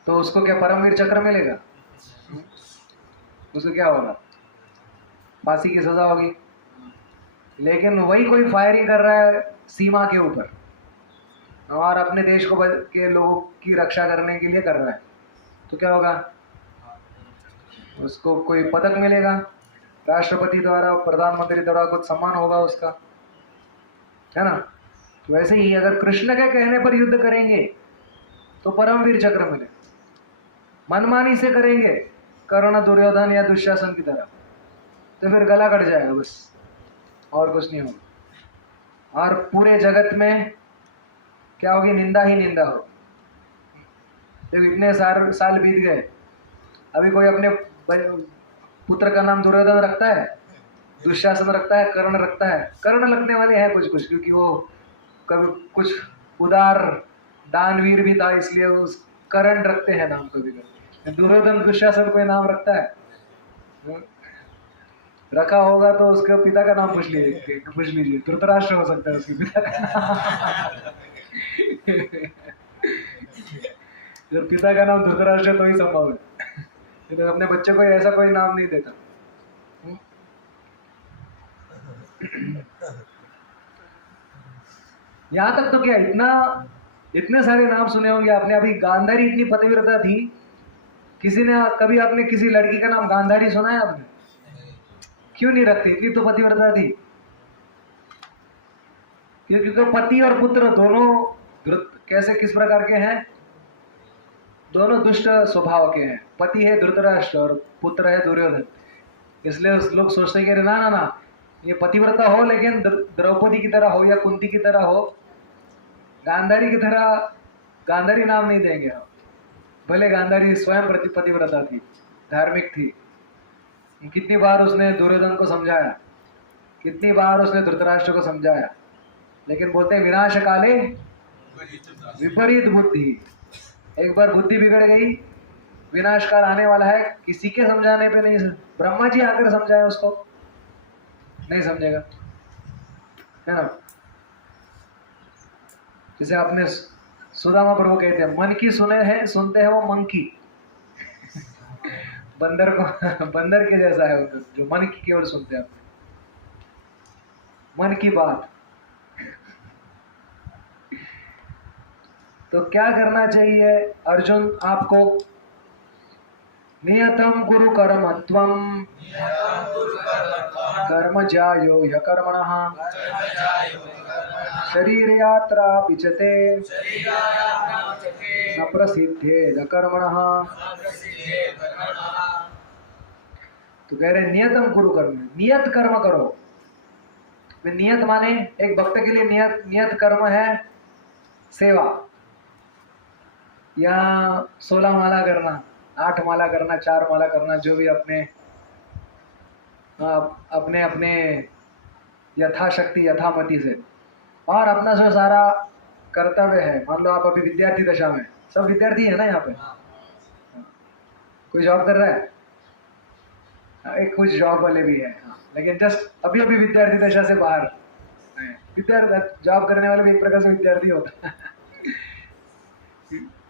तो उसको क्या परमवीर चक्र मिलेगा? उसको क्या होगा? फांसी की सजा होगी। लेकिन वही कोई फायरिंग कर रहा है सीमा के ऊपर, और अपने देश को के लोगों की रक्षा करने के लिए कर रहा है, तो क्या होगा? उसको कोई पदक मिलेगा, राष्ट्रपति द्वारा, प्रधानमंत्री द्वारा कुछ सम्मान होगा उसका, है ना? तो वैसे ही अगर कृष्ण के कहने पर युद्ध करेंगे तो परमवीर चक्र मिले, मनमानी से करेंगे कर्ण, दुर्योधन या दुशासन की तरह, तो फिर गला कट जाएगा बस, और कुछ नहीं होगा। और पूरे जगत में क्या होगी? निंदा ही निंदा हो। जब इतने साल बीत गए, अभी कोई अपने पुत्र का नाम दुर्योधन रखता है, दुशासन रखता है, कर्ण रखता है? कर्ण लगने वाले हैं कुछ कुछ, क्योंकि वो कभी कुछ उदार दानवीर भी था, इसलिए उस कर्ण रखते हैं नाम कभी कभी। दुर्योधन दुशासन कोई नाम रखता है? रखा होगा तो उसके पिता का नाम पूछ लीजिए, धृतराष्ट्र हो सकता है उसके पिता का नाम। जब पिता का नाम धृतराष्ट्र तो ही संभव है, तो अपने बच्चे को ऐसा कोई नाम नहीं देता। यहाँ तक तो क्या, इतने सारे नाम सुने होंगे आपने। अभी गांधारी इतनी पतिव्रता थी, किसी ने कभी आपने किसी लड़की का नाम गांधारी सुना है आपने? क्यों नहीं रखते? इतनी तो पतिव्रता थी। क्योंकि तो पति और पुत्र दोनों कैसे, किस प्रकार के हैं? दोनों दुष्ट स्वभाव के हैं। पति है धृतराष्ट्र और पुत्र है दुर्योधन। इसलिए लोग सोचते हैं कि ना ना ना, ये पतिव्रता हो लेकिन द्रौपदी की तरह हो या कुंती की तरह हो, गांधारी की तरह गांधारी नाम नहीं देंगे हम। भले गांधारी स्वयं पतिव्रता थी, धार्मिक थी, कितनी बार उसने दुर्योधन को समझाया, कितनी बार उसने धृतराष्ट्र को समझाया, लेकिन बोलते हैं विनाश काले विपरीत बुद्धि। एक बार बुद्धि बिगड़ गई, विनाश काल आने वाला है, किसी के समझाने पे नहीं, ब्रह्मा जी आकर समझाए उसको, नहीं समझेगा, है ना? जैसे आपने सुदामा प्रभु कहते हैं, मन की सुनते हैं वो मंकी। बंदर को बंदर के जैसा है जो मन की केवल सुनते हैं, मन की बात। तो क्या करना चाहिए अर्जुन आपको? नियतम कुरु कर्मत्वम कर्म ज्यायो ह्यकर्मणः शरीर यात्रा पिचते न प्रसिद्धेद कर्मणः। तो कह रहे नियतम कुरु कर्म, नियत कर्म करो। नियत माने एक भक्त के लिए नियत कर्म है सेवा, या 16 माला करना, 8 माला करना, 4 माला करना, जो भी अपने अपने यथाशक्ति यथामति से, और अपना जो सारा कर्तव्य है। मान लो आप अभी विद्यार्थी दशा में, सब विद्यार्थी है ना यहाँ पे? कोई जॉब कर रहा है? एक कुछ जॉब वाले भी है, लेकिन जस्ट अभी विद्यार्थी दशा से बाहर है, विद्यार्थी जॉब करने वाले भी एक प्रकार से विद्यार्थी होता है।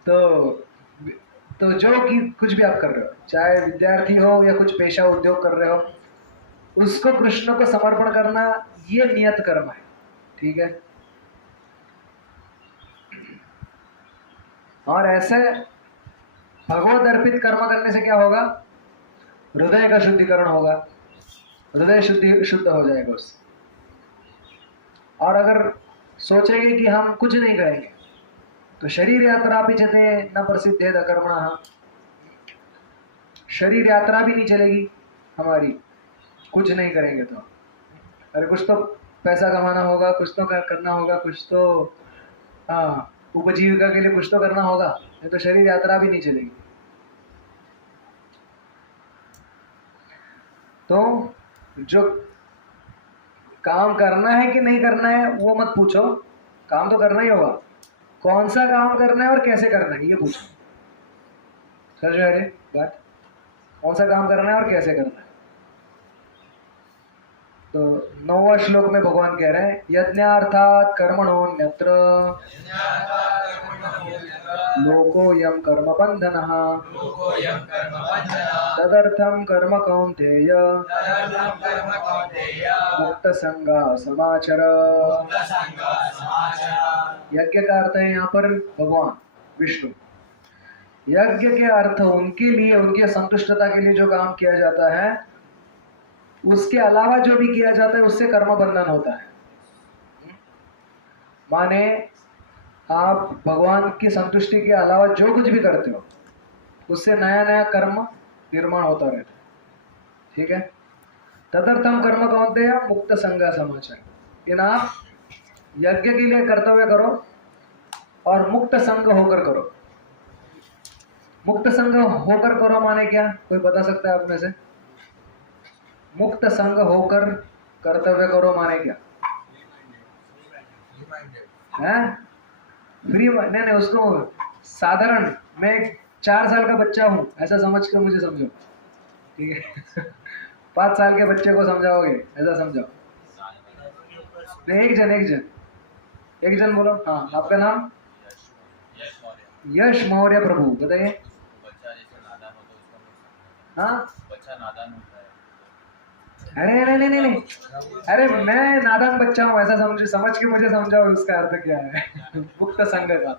तो जो कि कुछ भी आप कर रहे हो, चाहे विद्यार्थी हो या कुछ पेशा उद्योग कर रहे हो, उसको कृष्ण को समर्पण करना ये नियत कर्म है। ठीक है। और ऐसे भगवत अर्पित कर्म करने से क्या होगा? हृदय का शुद्धिकरण होगा, हृदय शुद्ध हो जाएगा उससे। और अगर सोचेंगे कि हम कुछ नहीं करेंगे तो शरीर यात्रा भी चले न प्रसिद्धेद अकर्मणः, शरीर यात्रा भी नहीं चलेगी हमारी, कुछ नहीं करेंगे तो। अरे कुछ तो पैसा कमाना होगा, कुछ तो करना होगा, कुछ तो हाँ उपजीविका के लिए कुछ तो करना होगा, नहीं तो शरीर यात्रा भी नहीं चलेगी। तो जो काम करना है कि नहीं करना है वो मत पूछो, काम तो करना ही होगा। कौन सा काम करना है और कैसे करना है ये पूछो। समझ में आ रही बात? कौन सा काम करना है और कैसे करना है। तो 9वां श्लोक में भगवान कह रहे हैं यज्ञार्थात् कर्मणोऽन्यत्र लोकोऽयं कर्म बन्धनः तदर्थं कर्म कौन्तेय मुक्तसंगा समाचर। यज्ञ का अर्थ है यहाँ पर भगवान विष्णु। यज्ञ के अर्थ उनके लिए, उनकी संतुष्टता के लिए जो काम किया जाता है, उसके अलावा जो भी किया जाता है उससे कर्म बंधन होता है। माने आप भगवान की संतुष्टि के अलावा जो कुछ भी करते हो उससे नया नया कर्म निर्माण होता रहता है। ठीक है। तदर्थम कर्म कौन्तेय मुक्त संगा समाचार। इन आप यज्ञ के लिए कर्तव्य करो और मुक्त संग होकर करो। मुक्त संग होकर करो माने क्या? कोई बता सकता है आप में से? मुक्त संग होकर कर्तव्य करो माने क्या है? फ्री नहीं नहीं, उसको साधारण, मैं 4 साल का बच्चा हूँ ऐसा समझ कर मुझे समझो। ठीक है। 5 साल के बच्चे को समझाओगे ऐसा समझाओ। नहीं, एक जन बोलो। हाँ, आपका नाम? यश मौर्य प्रभु, बताइए। हाँ, अरे नहीं, अरे मैं नादान बच्चा हूँ ऐसा समझ के मुझे समझाओ उसका अर्थ क्या है। मुक्त संग का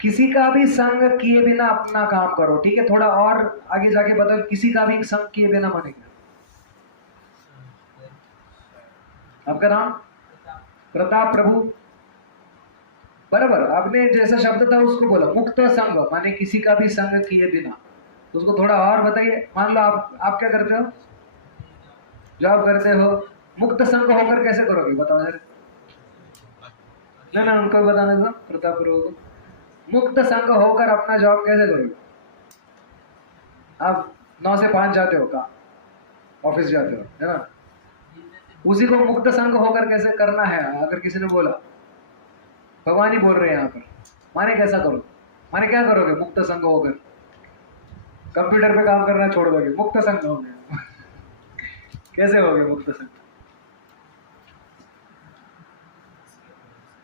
किसी का भी संग किए बिना अपना काम करो। ठीक है, थोड़ा और आगे जाके बताओ किसी का भी संग किए बिना मानेगा। आपका नाम? प्रताप प्रभु, बराबर। आपने जैसा शब्द था उसको बोला। मुक्त संग माने किसी का भी संग किए बिना। तो उसको थोड़ा और बताइए। मान लो आप क्या करते हो? जॉब करते हो। मुक्त संग होकर कैसे करोगे बताओ जरा। ना उनको बताने दो, प्रताप प्रभु को। मुक्त संग होकर अपना जॉब कैसे करोगे? आप 9 से 5 जाते हो का ऑफिस जाते हो, है ना? उसी को मुक्त संग होकर कैसे करना है? अगर किसी ने बोला, भगवान ही बोल रहे हैं यहाँ पर, माने कैसा करो? माने क्या करोगे मुक्त संग होकर? कंप्यूटर पे काम करना छोड़ दोगे, मुक्त संग हो गया। कैसे हो गए मुक्त संग?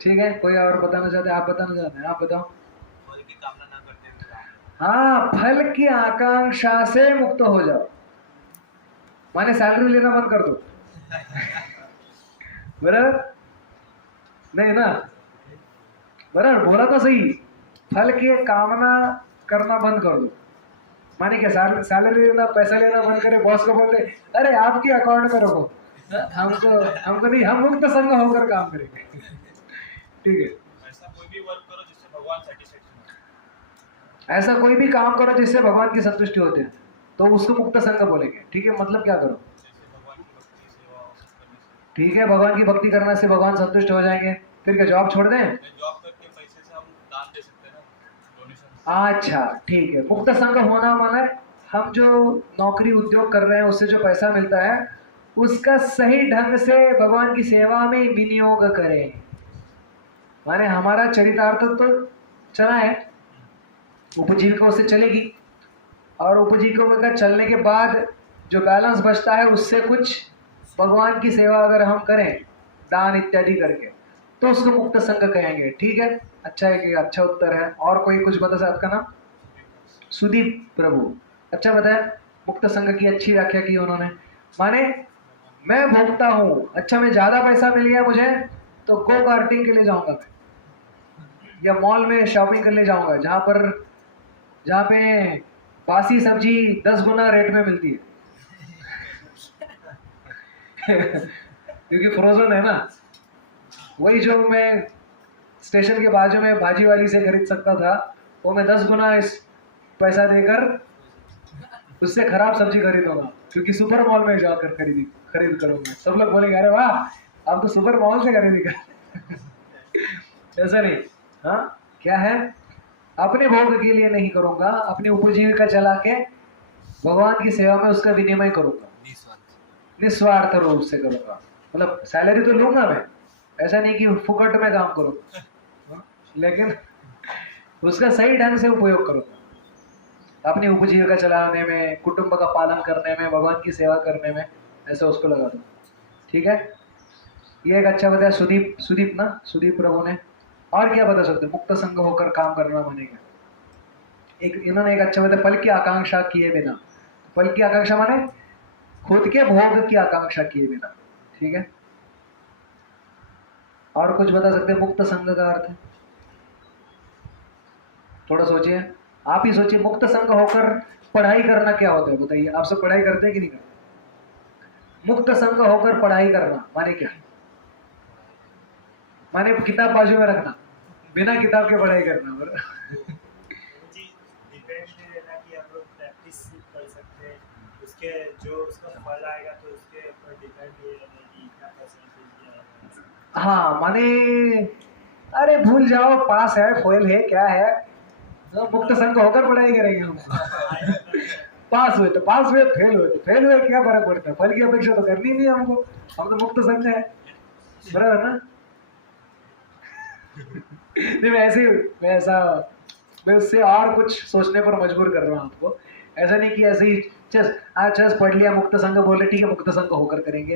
ठीक है, कोई और बताना चाहते हैं? आप बताना चाहते हैं? आप बताओ। हाँ, फल की आकांक्षा से मुक्त हो जाओ। माने सैलरी लेना बंद कर दो। बराबर नहीं ना? बराबर बोला तो सही। फल की कामना करना बंद कर दो। माने क्या? सैलरी लेना, पैसा लेना बंद करे, बॉस को बोलते अरे आपके अकाउंट में रखो, हमको नहीं, हम मुक्त संग होकर काम करेंगे। ठीक है। ऐसा कोई भी वर्क करो जिससे भगवान सैटिस्फैक्शन हो, ऐसा कोई भी काम करो जिससे भगवान की संतुष्टि होती है, तो उसको मुक्त संग बोलेंगे। ठीक है, मतलब क्या करो? ठीक है, भगवान की भक्ति करने से भगवान संतुष्ट हो जाएंगे। फिर क्या जॉब छोड़ दें? जॉब करके पैसे से हम दान दे सकते हैं ना, डोनेशन। अच्छा ठीक है, मुक्त संग होना माना हम जो नौकरी उद्योग कर रहे हैं उससे जो पैसा मिलता है उसका सही ढंग से भगवान की सेवा में विनियोग करें। माने हमारा चरितार्थ तो चला है, उपजीविका उससे चलेगी, और उपजीविका चलने के बाद जो बैलेंस बचता है उससे कुछ भगवान की सेवा अगर हम करें दान इत्यादि करके तो उसको मुक्त संघ कहेंगे। ठीक है, अच्छा है कि अच्छा उत्तर है। और कोई कुछ बता सकता? आपका नाम? सुदीप प्रभु। अच्छा बताया, मुक्त संघ की अच्छी व्याख्या की उन्होंने। माने मैं भोगता हूँ, अच्छा मैं ज्यादा पैसा मिल गया मुझे तो गो कार्टिंग के लिए जाऊंगा मैं, या मॉल में शॉपिंग करने जाऊंगा जहाँ पे बासी सब्जी 10 गुना रेट में मिलती है क्योंकि फ्रोजन है ना। वही जो मैं स्टेशन के बाजू में भाजी वाली से खरीद सकता था वो मैं 10 गुना इस पैसा देकर उससे खराब सब्जी खरीदूंगा, क्योंकि सुपर मॉल में जाकर खरीद करूंगा। सब लोग बोलेंगे अरे वाह आप तो सुपर मॉल से खरीदी कर ऐसा नहीं। हाँ, क्या है, अपने भोग के लिए नहीं करूंगा, अपनी उपजीविका चला के भगवान की सेवा में उसका विनिमय करूंगा, निस्वार्थ रूप से करूंगा। मतलब सैलरी तो लूंगा मैं, ऐसा नहीं कि फुकट में काम करूंगा, लेकिन उसका सही ढंग से उपयोग करूंगा अपनी उपजीविका चलाने में, कुटुंब का पालन करने में, भगवान की सेवा करने में, ऐसा उसको लगा दूँ। ठीक है, ये एक अच्छा बताया सुदीप ना, सुदीप प्रभु ने। और क्या बता सकते? मुक्त संघ होकर काम करना माने क्या? एक इन्होंने एक अच्छा बताया, फल की आकांक्षा किए बिना। फल की आकांक्षा माने खुद के भोग की आकांक्षा किए बिना। ठीक है, और कुछ बता सकते हैं मुक्त संघ का अर्थ? थोड़ा सोचिए, आप ही सोचिए, मुक्त संघ होकर पढ़ाई करना क्या होता है बताइए? आप सब पढ़ाई करते हैं कि नहीं करते? मुक्त संघ होकर पढ़ाई करना माने क्या? माने किताब बाजू में रखना, बिना किताब के पढ़ाई करना। जी डिपेंड है ना कि हम लोग प्रैक्टिस कर सकते हैं, उसके जो उसका फल आएगा तो उसके ऊपर डिपेंड है कि क्या परसेंटेज आएगा। हाँ माने अरे भूल जाओ, पास है फेल है क्या है, तो मुक्त संघ होकर पढ़ाई करेंगे हम। पास हुए तो पास हुए, फेल हुए क्या फर्क पड़ता है? फल की अपेक्षा तो करनी नहीं हमको, हम तो मुक्त संघ है, बराबर ना? नहीं मैं उससे और कुछ सोचने पर मजबूर कर रहा हूँ आपको। ऐसा नहीं कि ऐसे ही चस पढ़ लिया मुक्त संघ बोले ठीक है मुक्त संघ होकर करेंगे।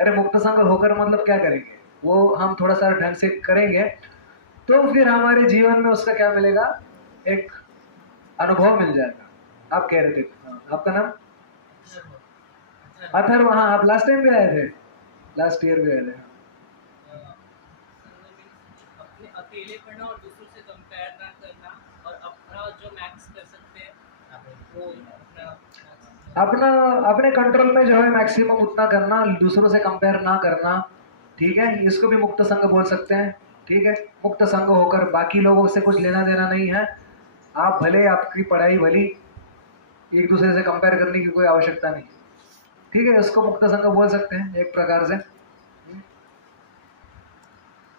अरे मुक्त संघ होकर मतलब क्या करेंगे, वो हम थोड़ा सा ढंग से करेंगे तो फिर हमारे जीवन में उसका क्या मिलेगा, एक अनुभव मिल जाएगा। आप कह रहे थे आपका नाम अथर्व? हाँ, आप लास्ट टाइम भी आए थे, लास्ट ईयर भी आए थे। अपने अकेले पढ़ना और दूसरों से कंपेयर ना करना, और अपना जो मैक्स कर सकते हैं वो अपना अपने कंट्रोल में जो है मैक्सिमम उतना करना, दूसरों से कंपेयर ना करना। ठीक है, इसको भी मुक्त संघ बोल सकते हैं। ठीक है, मुक्त संघ होकर बाकी लोगों से कुछ लेना देना नहीं है, आप भले आपकी पढ़ाई भली, एक दूसरे से कंपेयर करने की कोई आवश्यकता नहीं। ठीक है, इसको मुक्त संघ बोल सकते हैं एक प्रकार से।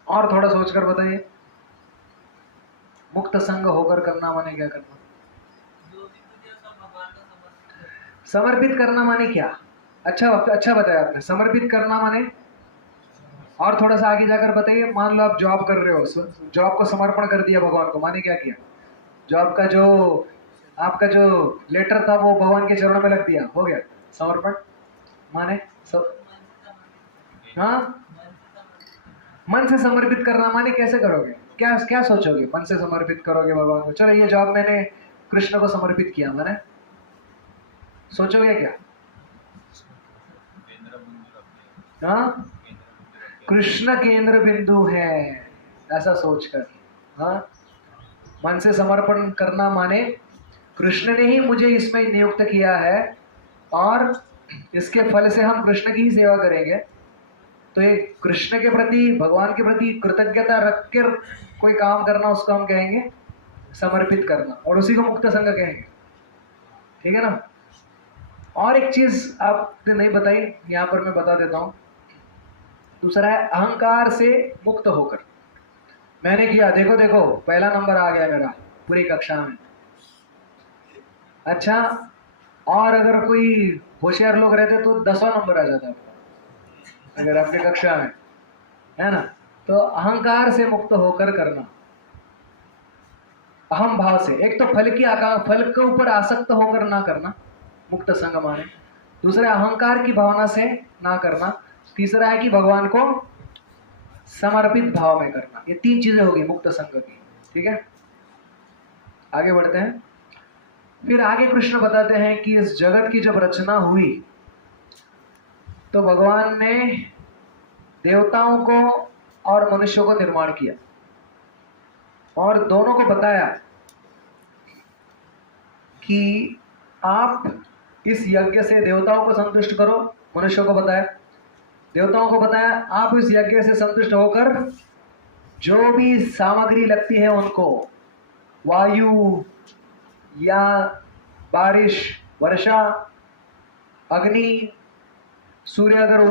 और थोड़ा सोचकर बताइए, मुक्त संघ होकर करना माने क्या करना? समर्पित करना माने क्या? अच्छा बताया आपने, समर्पित करना माने। और थोड़ा सा आगे जाकर बताइए, मान लो आप जॉब कर रहे हो, जॉब को समर्पण कर दिया भगवान को, माने क्या किया? जॉब का जो आपका जो लेटर था वो भगवान के चरणों में लग दिया, हो गया समर्पण। माने सब, हाँ, मन से समर्पित करना माने कैसे करोगे? क्या क्या सोचोगे? मन से समर्पित करोगे भगवान को, चलो ये जॉब मैंने कृष्ण को समर्पित किया, मैंने सोचोगे क्या? हाँ, कृष्ण केंद्र बिंदु है, ऐसा सोचकर। हाँ, मन से समर्पण करना माने कृष्ण ने ही मुझे इसमें नियुक्त किया है और इसके फल से हम कृष्ण की ही सेवा करेंगे, तो ये कृष्ण के प्रति, भगवान के प्रति कृतज्ञता रख कर कोई काम करना, उसको हम कहेंगे समर्पित करना, और उसी को मुक्त संघ कहेंगे। ठीक है ना? और एक चीज आपने नहीं बताई, यहाँ पर मैं बता देता हूँ। दूसरा है अहंकार से मुक्त होकर। मैंने किया, देखो देखो पहला नंबर आ गया मेरा पूरी कक्षा में। अच्छा, और अगर कोई होशियार लोग रहते तो 10वां नंबर आ जाता अगर आपकी कक्षा में, है ना? तो अहंकार से मुक्त होकर करना, अहम भाव से। एक तो फल के ऊपर आसक्त होकर ना करना, मुक्त संग माने। दूसरा अहंकार की भावना से ना करना, तीसरा है कि भगवान को समर्पित भाव में करना। ये 3 चीजें होगी मुक्त संग की। ठीक है, आगे बढ़ते हैं। फिर आगे कृष्ण बताते हैं कि इस जगत की जब रचना हुई तो भगवान ने देवताओं को और मनुष्यों को निर्माण किया और दोनों को बताया कि आप इस यज्ञ से देवताओं को संतुष्ट करो। मनुष्यों को बताया, देवताओं को बताया आप इस यज्ञ से संतुष्ट होकर जो भी सामग्री लगती है उनको, वायु या बारिश, वर्षा, अग्नि, सूर्य अगर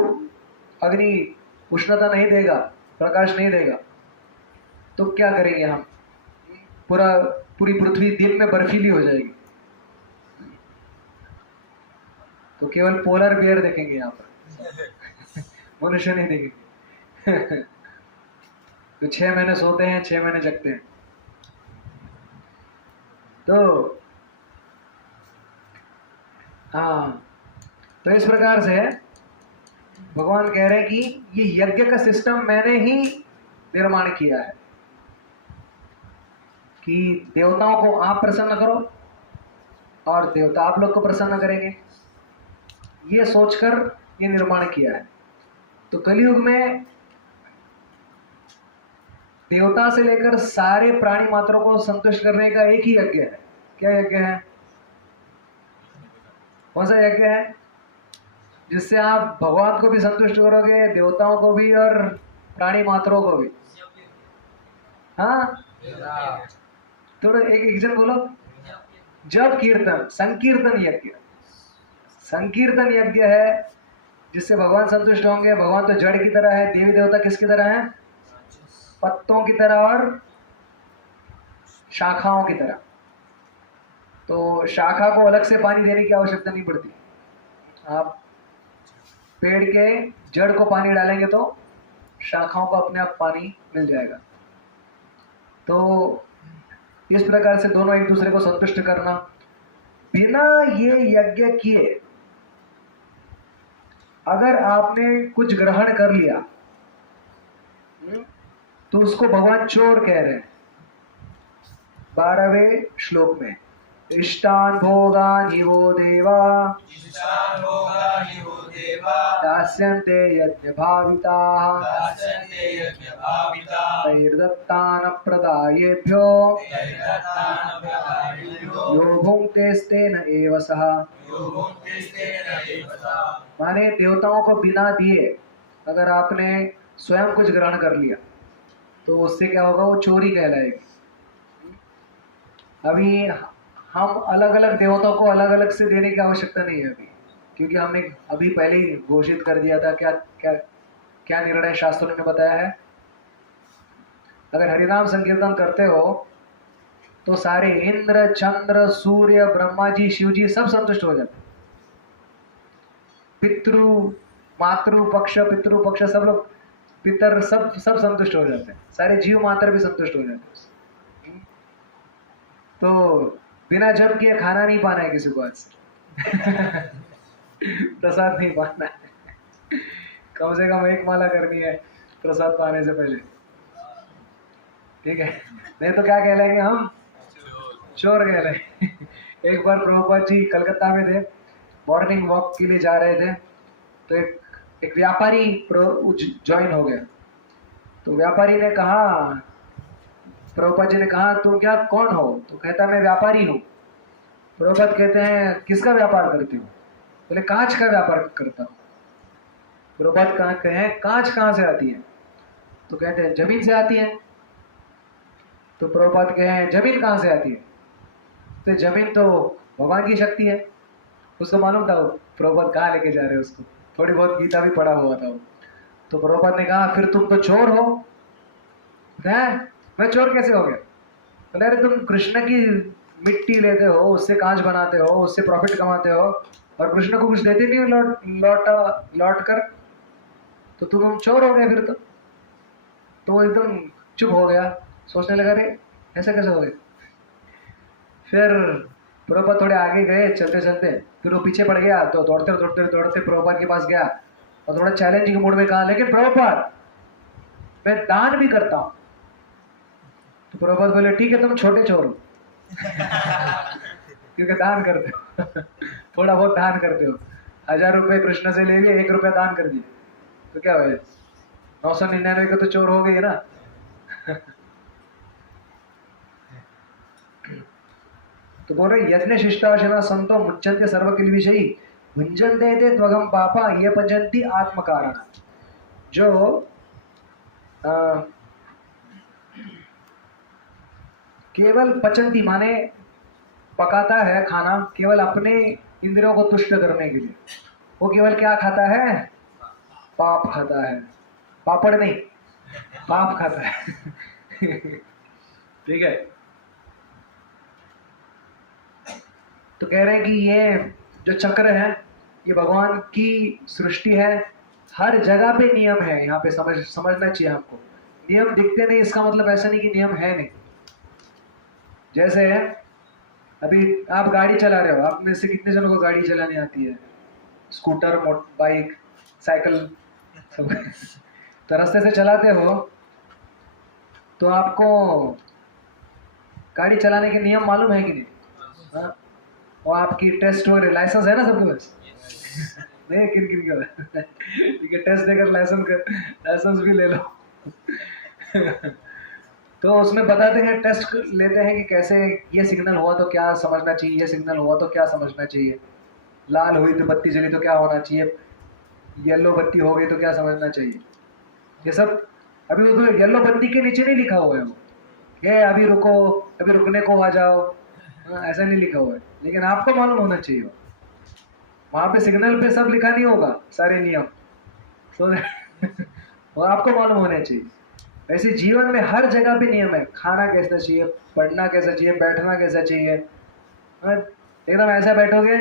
अग्नि उष्णता नहीं देगा, प्रकाश नहीं देगा तो क्या करेंगे हम? पूरी पृथ्वी दिन में बर्फीली हो जाएगी। तो केवल पोलर बियर देखेंगे यहाँ पर, मनुष्य नहीं देखेंगे। तो 6 महीने सोते हैं, 6 महीने जगते हैं। तो हाँ, तो इस प्रकार से भगवान कह रहे हैं कि ये यज्ञ का सिस्टम मैंने ही निर्माण किया है कि देवताओं को आप प्रसन्न करो और देवता आप लोग को प्रसन्न करेंगे, ये सोचकर ये निर्माण किया है। तो कलयुग में देवता से लेकर सारे प्राणी मात्रों को संतुष्ट करने का एक ही यज्ञ है। क्या यज्ञ है? कौन सा यज्ञ है? जिससे आप भगवान को भी संतुष्ट करोगे, देवताओं को भी और प्राणी मात्रों को भी। हाँ, थोड़ा एक जन बोलो। जप कीर्तन, संकीर्तन यज्ञ। संकीर्तन यज्ञ है जिससे भगवान संतुष्ट होंगे। भगवान तो जड़ की तरह है, देवी देवता किसकी तरह है? पत्तों की तरह और शाखाओं की तरह। तो शाखा को अलग से पानी देने की आवश्यकता नहीं पड़ती। आप पेड़ के जड़ को पानी डालेंगे तो शाखाओं को अपने आप पानी मिल जाएगा। तो इस प्रकार से दोनों एक दूसरे को संतुष्ट करना। बिना ये यज्ञ किए अगर आपने कुछ ग्रहण कर लिया तो उसको भगवान चोर कह रहे हैं 12वें श्लोक में। इष्टान भोगान वो देवा दास्यन्ते यज्ञ भाविताः तैर्दत्तान प्रदायेभ्यो यो भुङ्क्तेस्तेन एव सः। माने देवताओं को बिना दिए अगर आपने स्वयं कुछ ग्रहण कर लिया तो उससे क्या होगा? वो चोरी कहलाएगी। अभी हम अलग अलग देवताओं को अलग अलग से देने की आवश्यकता नहीं है अभी, क्योंकि हमने अभी पहले ही घोषित कर दिया था। क्या क्या क्या निर्णय शास्त्रों ने बताया है? अगर हरिनाम संकीर्तन करते हो तो सारे इंद्र, चंद्र, सूर्य, ब्रह्मा जी, शिव जी सब संतुष्ट हो जाते। पितृ, मातृ पक्ष, पितृ पक्ष सब लोग, पितर सब संतुष्ट हो जाते हैं। सारे जीव मात्र भी संतुष्ट हो जाते हैं। तो बिना जप किए खाना नहीं पाना है किसी को आज। प्रसाद नहीं पाना है। कम से कम 1 माला करनी है प्रसाद पाने से पहले। ठीक है, नहीं तो क्या कहलाएंगे हम? चोर कहलाएंगे। एक बार प्रभुपाद जी कलकत्ता में थे, मॉर्निंग वॉक के लिए जा रहे थे, तो एक व्यापारी ज्वाइन हो गया। तो व्यापारी ने कहा, प्रभुपाद जी ने कहा तुम क्या कौन हो? तो कहता मैं व्यापारी हूँ। प्रभुपाद कहते हैं किसका व्यापार करते हो? बोले कांच का व्यापार करता हूँ। प्रभुपाद कहे कांच कहाँ से आती है? तो कहते हैं जमीन से आती है। तो प्रभुपाद कहे जमीन कहाँ से आती है? तो जमीन तो भगवान की शक्ति है। उसको मालूम था प्रभुपाद कहाँ लेके जा रहे हैं उसको, थोड़ी बहुत गीता भी पढ़ा हुआ था वो। तो प्रभुपाद ने कहा फिर तुम तो चोर हो। मैं चोर कैसे हो गया? बोले अरे तुम कृष्ण की मिट्टी लेते हो, उससे कांच बनाते हो, उससे प्रॉफिट कमाते हो और कृष्ण को कुछ देते नहीं हो लौट कर, तो तुम चोर हो गए फिर तो वो एकदम चुप हो गया, सोचने लगा अरे ऐसा कैसे हो गया। फिर प्रभुपाद थोड़े आगे गए चलते चलते, फिर वो पीछे पड़ गया, तो दौड़ते दौड़ते दौड़ते प्रभुपाद के पास गया और थोड़ा चैलेंजिंग मूड में कहा, लेकिन प्रभुपाद मैं दान भी करता हूँ। तो प्रभुपाद बोले, ठीक है तुम छोटे चोर हो क्योंकि दान करते हो थोड़ा बहुत दान करते हो, 1000 रुपये कृष्ण से ले लिए, 1 रुपया दान कर दिए, तो क्या हुआ, 999 का तो चोर हो गई ना तो बोल रहे यज्ञ शिष्टाशना संतो मुच्यन्ते सर्व किल विषयी भुंजन्ते ते त्वगम पापा ये पचन्ति आत्मकारण। जो केवल पचन्ति माने पकाता है खाना केवल अपने इंद्रियों को तुष्ट करने के लिए, वो केवल क्या खाता है, पाप खाता है, पापड़ नहीं पाप खाता है ठीक है। तो कह रहे हैं कि ये जो चक्र है ये भगवान की सृष्टि है, हर जगह पे नियम है, यहाँ पे समझना चाहिए हमको। नियम दिखते नहीं इसका मतलब ऐसा नहीं कि नियम है नहीं। जैसे अभी आप गाड़ी चला रहे हो, आप में से कितने जनों को गाड़ी चलानी आती है, स्कूटर बाइक साइकिल सब तो रास्ते से चलाते हो तो आपको गाड़ी चलाने के नियम मालूम है कि नहीं? हाँ, और आपकी टेस्ट वगैरह लाइसेंस है ना सबके पास नहीं, किन किन का ठीक है, टेस्ट देकर लाइसेंस भी ले लो तो उसमें बताते हैं, टेस्ट लेते हैं कि कैसे ये सिग्नल हुआ तो क्या समझना चाहिए, ये सिग्नल हुआ तो क्या समझना चाहिए, लाल हुई तो बत्ती जली तो क्या होना चाहिए, येलो बत्ती हो गई तो क्या समझना चाहिए, ये सब अभी उसमें येलो बत्ती के नीचे नहीं लिखा हुआ है वो, ये अभी रुको, अभी रुकने को आ जाओ, ऐसा नहीं लिखा हुआ है, लेकिन आपको मालूम होना चाहिए। वहाँ पे सिग्नल पे सब लिखा नहीं होगा सारे नियम, तो वो आपको मालूम होने चाहिए। वैसे जीवन में हर जगह पे नियम है, खाना कैसा चाहिए, पढ़ना कैसा चाहिए, बैठना कैसा चाहिए। एकदम ऐसा बैठोगे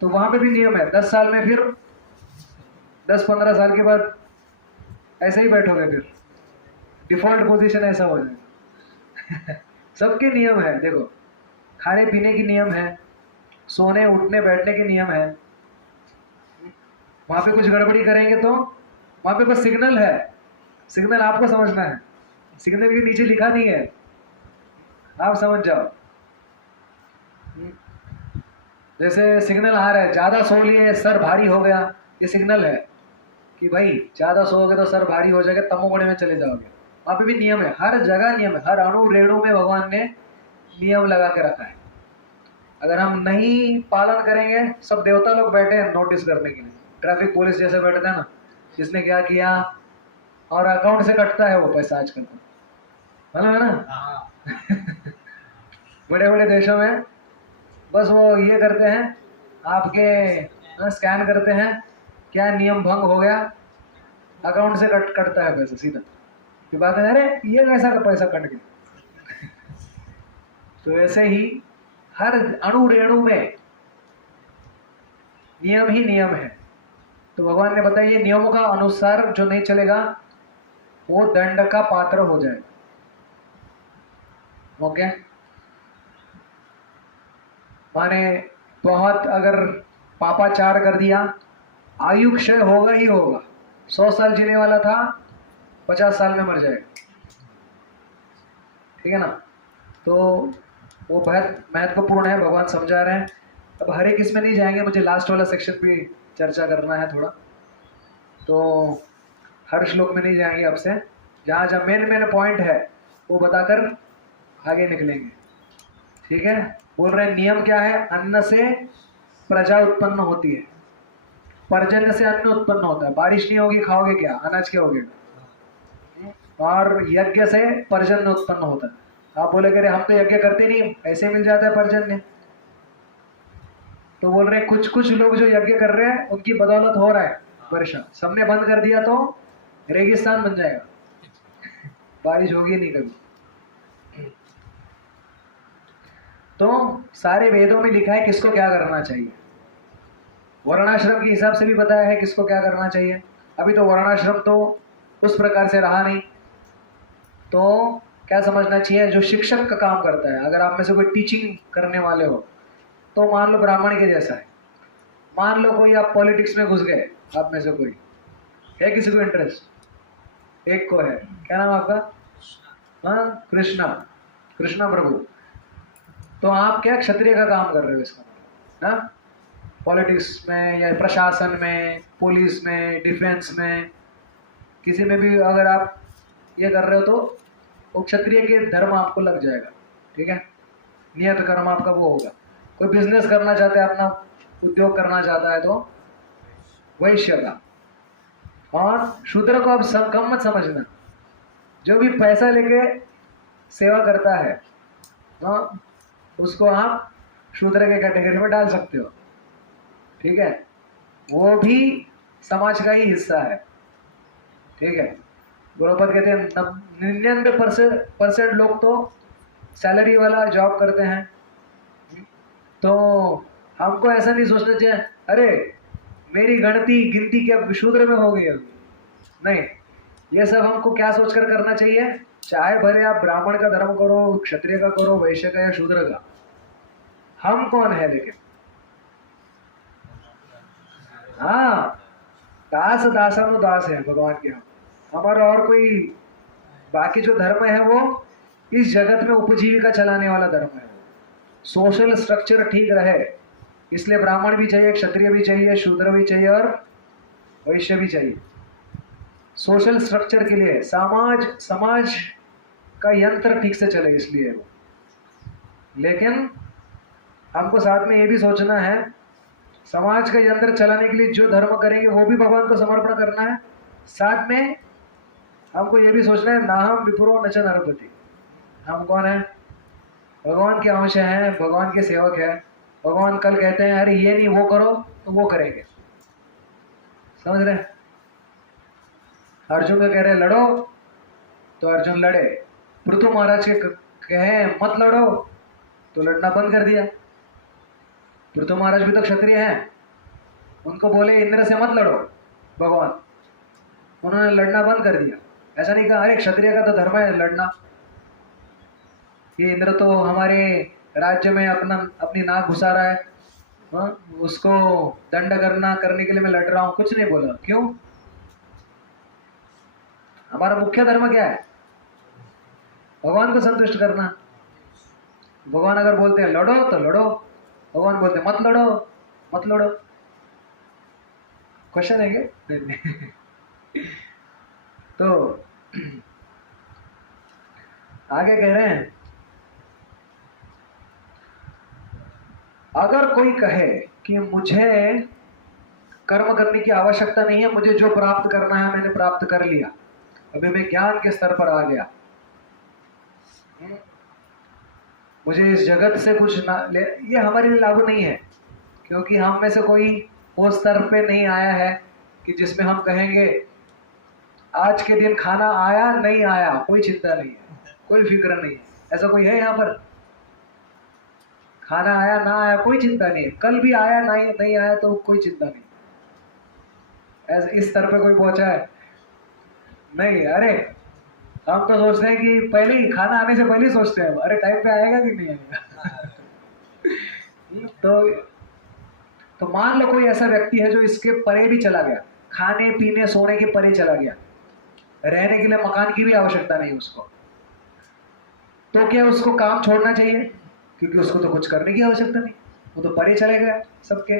तो वहाँ पे भी नियम है, 10 साल में फिर 10-15 साल के बाद ऐसे ही बैठोगे, फिर डिफॉल्ट पोजीशन ऐसा हो जाएगा सबके नियम है, देखो खाने पीने के नियम है, सोने उठने बैठने के नियम है। वहाँ पे कुछ गड़बड़ी करेंगे तो वहाँ पे बस सिग्नल है, सिग्नल आपको समझना है, सिग्नल के नीचे लिखा नहीं है, आप समझ जाओ। जैसे सिग्नल आ रहा है, ज़्यादा सो लिए सर भारी हो गया, ये सिग्नल है कि भाई ज़्यादा सोओगे तो सर भारी हो जाएगा, तमोगुण में चले जाओगे। वहाँ पे भी नियम है, हर जगह नियम है, हर अणु रेणु में भगवान ने नियम लगा के रखा है। अगर हम नहीं पालन करेंगे, सब देवता लोग बैठे हैं नोटिस करने के लिए, ट्रैफिक पुलिस जैसे बैठते हैं ना, जिसने क्या किया, और अकाउंट से कटता है वो पैसा आजकल तो, मालूम है ना बड़े बड़े देशों में बस वो ये करते हैं, आपके स्कैन करते हैं, क्या नियम भंग हो गया, अकाउंट से कटता है पैसा सीधा। फिर बात है, अरे ये कैसा पैसा कट गया तो ऐसे ही हर अणु रेणु में नियम ही नियम है। तो भगवान ने बताया ये नियमों का अनुसार जो नहीं चलेगा वो दंड का पात्र हो जाएगा। ओके, माने बहुत अगर पापाचार कर दिया, आयु क्षय होगा ही होगा। 100 साल जीने वाला था, 50 साल में मर जाएगा, ठीक है ना। तो वो बहुत महत्वपूर्ण है, भगवान समझा रहे हैं। अब हर एक इसमें नहीं जाएंगे, मुझे लास्ट वाला सेक्शन पे चर्चा करना है थोड़ा, तो हर श्लोक में नहीं जाएंगे अब से, जहाँ जहाँ मेन पॉइंट है वो बताकर आगे निकलेंगे, ठीक है। बोल रहे हैं नियम क्या है, अन्न से प्रजा उत्पन्न होती है, पर्जन्य से अन्न उत्पन्न होता है, बारिश नहीं होगी खाओगे क्या, अनाज क्या होगा, और यज्ञ से पर्जन्य उत्पन्न होता है। आप बोले हम तो यज्ञ करते नहीं, ऐसे मिल जाता है पर्जन्य। तो बोल रहे हैं कुछ लोग जो यज्ञ कर रहे हैं उनकी बदौलत हो रहा है वर्षा, सबने बंद कर दिया तो रेगिस्तान बन जाएगा बारिश होगी नहीं कभी। तो सारे वेदों में लिखा है किसको क्या करना चाहिए, वर्णाश्रम के हिसाब से भी बताया है किसको क्या करना चाहिए। अभी तो वर्णाश्रम तो उस प्रकार से रहा नहीं, तो क्या समझना चाहिए, जो शिक्षक का काम करता है, अगर आप में से कोई टीचिंग करने वाले हो तो मान लो ब्राह्मण के जैसा है। मान लो कोई आप पॉलिटिक्स में घुस गए, आप में से कोई है, किसी को इंटरेस्ट, एक को है, क्या नाम आपका? हाँ, कृष्णा, कृष्णा प्रभु। तो आप क्या क्षत्रिय का काम कर रहे हो इसका मतलब, हाँ? पॉलिटिक्स में या प्रशासन में, पुलिस में, डिफेंस में, किसी में भी अगर आप ये कर रहे हो तो वो क्षत्रिय के धर्म आपको लग जाएगा, ठीक है? नियत कर्म आपका वो होगा। कोई बिजनेस करना चाहता है, अपना उद्योग करना चाहता है तो वैश्य का। और शूद्र को आप कम मत समझना, जो भी पैसा लेके सेवा करता है तो उसको आप शूद्र के कैटेगरी में डाल सकते हो, ठीक है? वो भी समाज का ही हिस्सा है, ठीक है? गौरवपद कहते हैं 99% लोग तो सैलरी वाला जॉब करते हैं। तो हमको ऐसा नहीं सोचना चाहिए अरे मेरी गिनती क्या शूद्र में हो गई अभी, नहीं। ये सब हमको क्या सोचकर करना चाहिए, चाहे भले आप ब्राह्मण का धर्म करो, क्षत्रिय का करो, वैश्य का या शूद्र का, हम कौन है लेकिन? हाँ, दास दासानु दास है भगवान के। हम हमारा और कोई बाकी जो धर्म है वो इस जगत में उपजीविका चलाने वाला धर्म है। सोशल स्ट्रक्चर ठीक रहे इसलिए ब्राह्मण भी चाहिए, क्षत्रिय भी चाहिए, शूद्र भी चाहिए और वैश्य भी चाहिए। सोशल स्ट्रक्चर के लिए, समाज का यंत्र ठीक से चले इसलिए वो। लेकिन हमको साथ में ये भी सोचना है, समाज का यंत्र चलाने के लिए जो धर्म करेंगे वो भी भगवान को समर्पण करना है। साथ में हमको ये भी सोचना है ना हम विप्रो न च नरपति, हम कौन है? भगवान के अंश हैं, भगवान के सेवक है। भगवान कल कहते हैं अरे ये नहीं वो करो तो वो करेंगे, समझ रहे? अर्जुन को कह रहे लड़ो तो अर्जुन लड़े, पृथु महाराज के कहे मत लड़ो तो लड़ना बंद कर दिया। पृथु महाराज भी तो क्षत्रिय हैं, उनको बोले इंद्र से मत लड़ो भगवान, उन्होंने लड़ना बंद कर दिया। ऐसा नहीं कहा अरे क्षत्रिय का तो धर्म है लड़ना, ये इंद्र तो हमारे राज्य में अपनी नाक घुसा रहा है, हाँ? उसको दंड करने के लिए मैं लड़ रहा हूं, कुछ नहीं बोला। क्यों? हमारा मुख्य धर्म क्या है? भगवान को संतुष्ट करना। भगवान अगर बोलते हैं लड़ो तो लड़ो, भगवान बोलते हैं मत लड़ो मत लड़ो। क्वेश्चन है क्या? तो आगे कह रहे हैं अगर कोई कहे कि मुझे कर्म करने की आवश्यकता नहीं है, मुझे जो प्राप्त करना है मैंने प्राप्त कर लिया, अभी मैं ज्ञान के स्तर पर आ गया, मुझे इस जगत से कुछ ना ले, ये हमारे लिए लागू नहीं है। क्योंकि हम में से कोई उस स्तर पे नहीं आया है कि जिसमें हम कहेंगे आज के दिन खाना आया नहीं आया कोई चिंता नहीं है, कोई फिक्र नहीं है। ऐसा कोई है यहाँ पर? खाना आया ना आया कोई चिंता नहीं है, कल भी आया नहीं आया तो कोई चिंता नहीं। ऐसे इस स्तर पे कोई पहुंचा है? नहीं। अरे हम तो सोचते हैं कि पहले ही खाना आने से पहले ही सोचते हैं अरे टाइम पे आएगा कि नहीं आएगा। तो मान लो कोई ऐसा व्यक्ति है जो इसके परे भी चला गया, खाने पीने सोने के परे चला गया, रहने के लिए मकान की भी आवश्यकता नहीं उसको, तो क्या उसको काम छोड़ना चाहिए? क्योंकि उसको तो कुछ करने की आवश्यकता नहीं, वो तो परे चले गया सबके।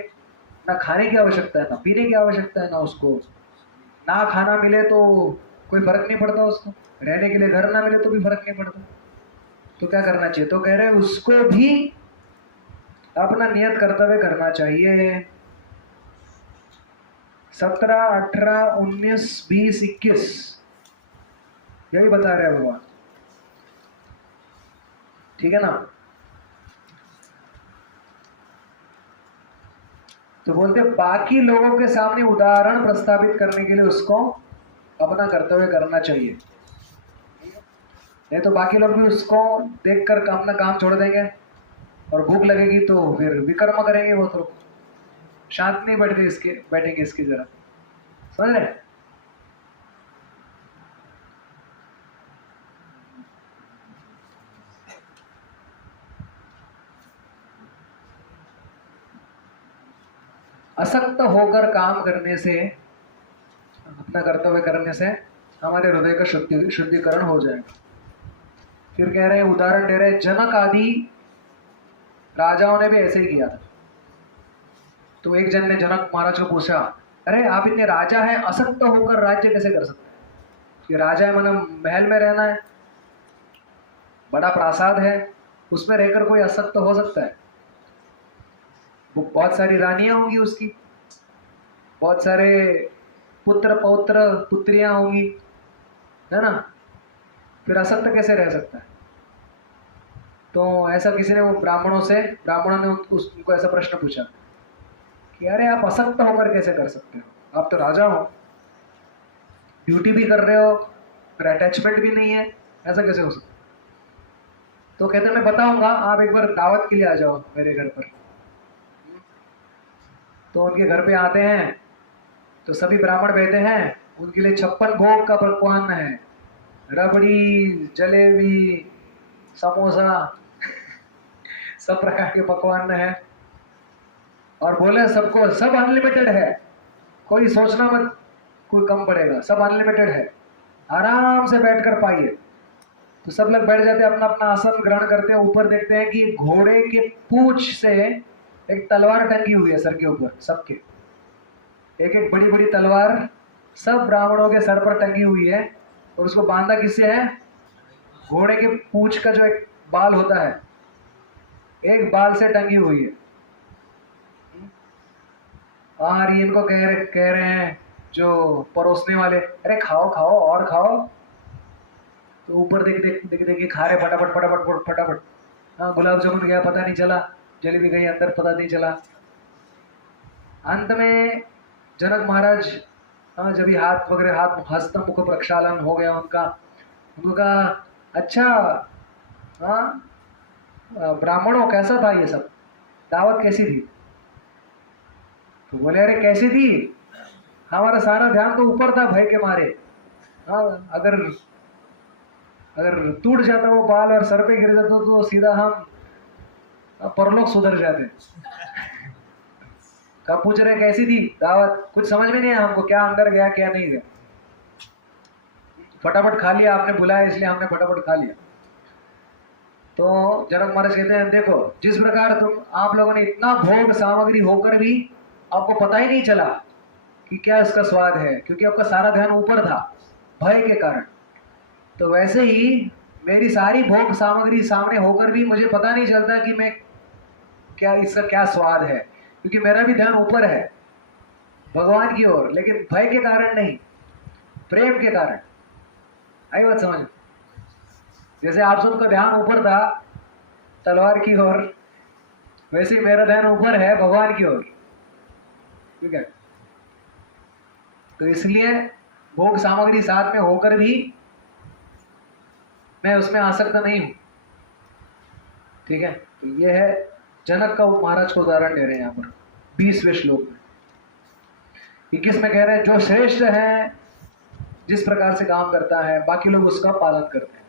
ना खाने की आवश्यकता है, ना पीने की आवश्यकता है, ना उसको ना खाना मिले तो कोई फर्क नहीं पड़ता उसको, रहने के लिए घर ना मिले तो भी फर्क नहीं पड़ता। तो क्या करना चाहिए? तो कह रहे हैं उसको भी अपना नियत कर्तव्य करना चाहिए। 17, 18, 19, 20, 21 यही बता रहे हैं भगवान, ठीक है ना? तो बोलते बाकी लोगों के सामने उदाहरण प्रस्तावित करने के लिए उसको अपना कर्तव्य करना चाहिए, नहीं तो बाकी लोग भी उसको देखकर अपना काम छोड़ देंगे और भूख लगेगी तो फिर विकर्म करेंगे, वो तो शांत नहीं बैठेंगे इसकी जरा, समझ रहे? असक्त होकर काम करने से, अपना कर्तव्य करने से हमारे हृदय का शुद्धिकरण हो जाएगा। फिर कह रहे हैं, उदाहरण दे रहे हैं, जनक आदि राजाओं ने भी ऐसे ही किया था। तो एक जन ने जनक महाराज को पूछा, अरे आप इतने राजा हैं, असक्त होकर राज्य कैसे कर सकते हैं? कि राजा है मतलब महल में रहना है, बड़ा प्रासाद है, उसमें रहकर कोई असक्त हो सकता है? वो बहुत सारी रानियां होंगी उसकी, बहुत सारे पुत्र पौत्र पुत्रियां होंगी, है ना? फिर असक्त कैसे रह सकता है? तो ऐसा किसी ने वो ब्राह्मणों ने उनको ऐसा प्रश्न पूछा कि अरे आप असक्त होकर कैसे कर सकते हो? आप तो राजा हो, ड्यूटी भी कर रहे हो, फिर अटैचमेंट भी नहीं है, ऐसा कैसे हो सकता? तो कहते मैं बताऊंगा, आप एक बार दावत के लिए आ जाओ मेरे घर पर। तो उनके घर पे आते हैं तो सभी ब्राह्मण बैठे हैं, उनके लिए 56 भोग का पकवान है, रबड़ी, जलेबी, समोसा सब प्रकार के पकवान है, और बोले सबको सब अनलिमिटेड है, कोई सोचना मत कोई कम पड़ेगा, सब अनलिमिटेड है, आराम से बैठकर पाइए। तो सब लोग बैठ जाते हैं, अपना अपना आसन ग्रहण करते हैं, ऊपर देखते हैं कि घोड़े के पूंछ से एक तलवार टंगी हुई है सर के ऊपर, सबके एक एक बड़ी बड़ी तलवार सब ब्राह्मणों के सर पर टंगी हुई है, और उसको बांधा किससे है? घोड़े के पूंछ का जो एक बाल होता है, एक बाल से टंगी हुई है। और इनको कह रहे हैं जो परोसने वाले, अरे खाओ खाओ और खाओ। तो ऊपर देख खा रहे फटाफट फटाफट फटाफट। हाँ, गुलाब जामुन गया पता नहीं चला, जलेबी गई अंदर पता नहीं चला। अंत में जनक महाराज जब भी हाथ वगैरह हस्त मुख प्रक्षालन हो गया उनका अच्छा, हाँ ब्राह्मणों कैसा था ये सब, दावत कैसी थी? तो बोले अरे कैसी थी, हमारा सारा ध्यान तो ऊपर था भय के मारे। हाँ, अगर टूट जाता वो बाल और सर पे गिर जाता तो सीधा हम परलोक सुधर जाते। कब पूछ रहे कैसी थी दावत, कुछ समझ में नहीं आया हमको, क्या अंदर गया क्या नहीं गया, फटाफट खा लिया, आपने बुलाया इसलिए हमने फटाफट खा लिया। तो जनक महाराज कहते हैं देखो, जिस प्रकार आप लोगों ने इतना भोग सामग्री होकर भी आपको पता ही नहीं चला कि क्या इसका स्वाद है, क्योंकि आपका सारा ध्यान ऊपर था भय के कारण। तो वैसे ही मेरी सारी भोग सामग्री सामने होकर भी मुझे पता नहीं चलता कि मैं क्या इसका क्या स्वाद है, क्योंकि मेरा भी ध्यान ऊपर है भगवान की ओर, लेकिन भय के कारण नहीं, प्रेम के कारण। आई बात समझ? जैसे आप सबका ध्यान ऊपर था तलवार की ओर, वैसे ही मेरा ध्यान ऊपर है भगवान की ओर, ठीक है? तो इसलिए भोग सामग्री साथ में होकर भी मैं उसमें आसक्त नहीं हूं, ठीक है? तो ये है जनक का महाराज को उदाहरण दे रहे हैं यहाँ पर 20वें श्लोक में। 21 में कह रहे हैं जो श्रेष्ठ है, जिस प्रकार से काम करता है बाकी लोग उसका पालन करते हैं,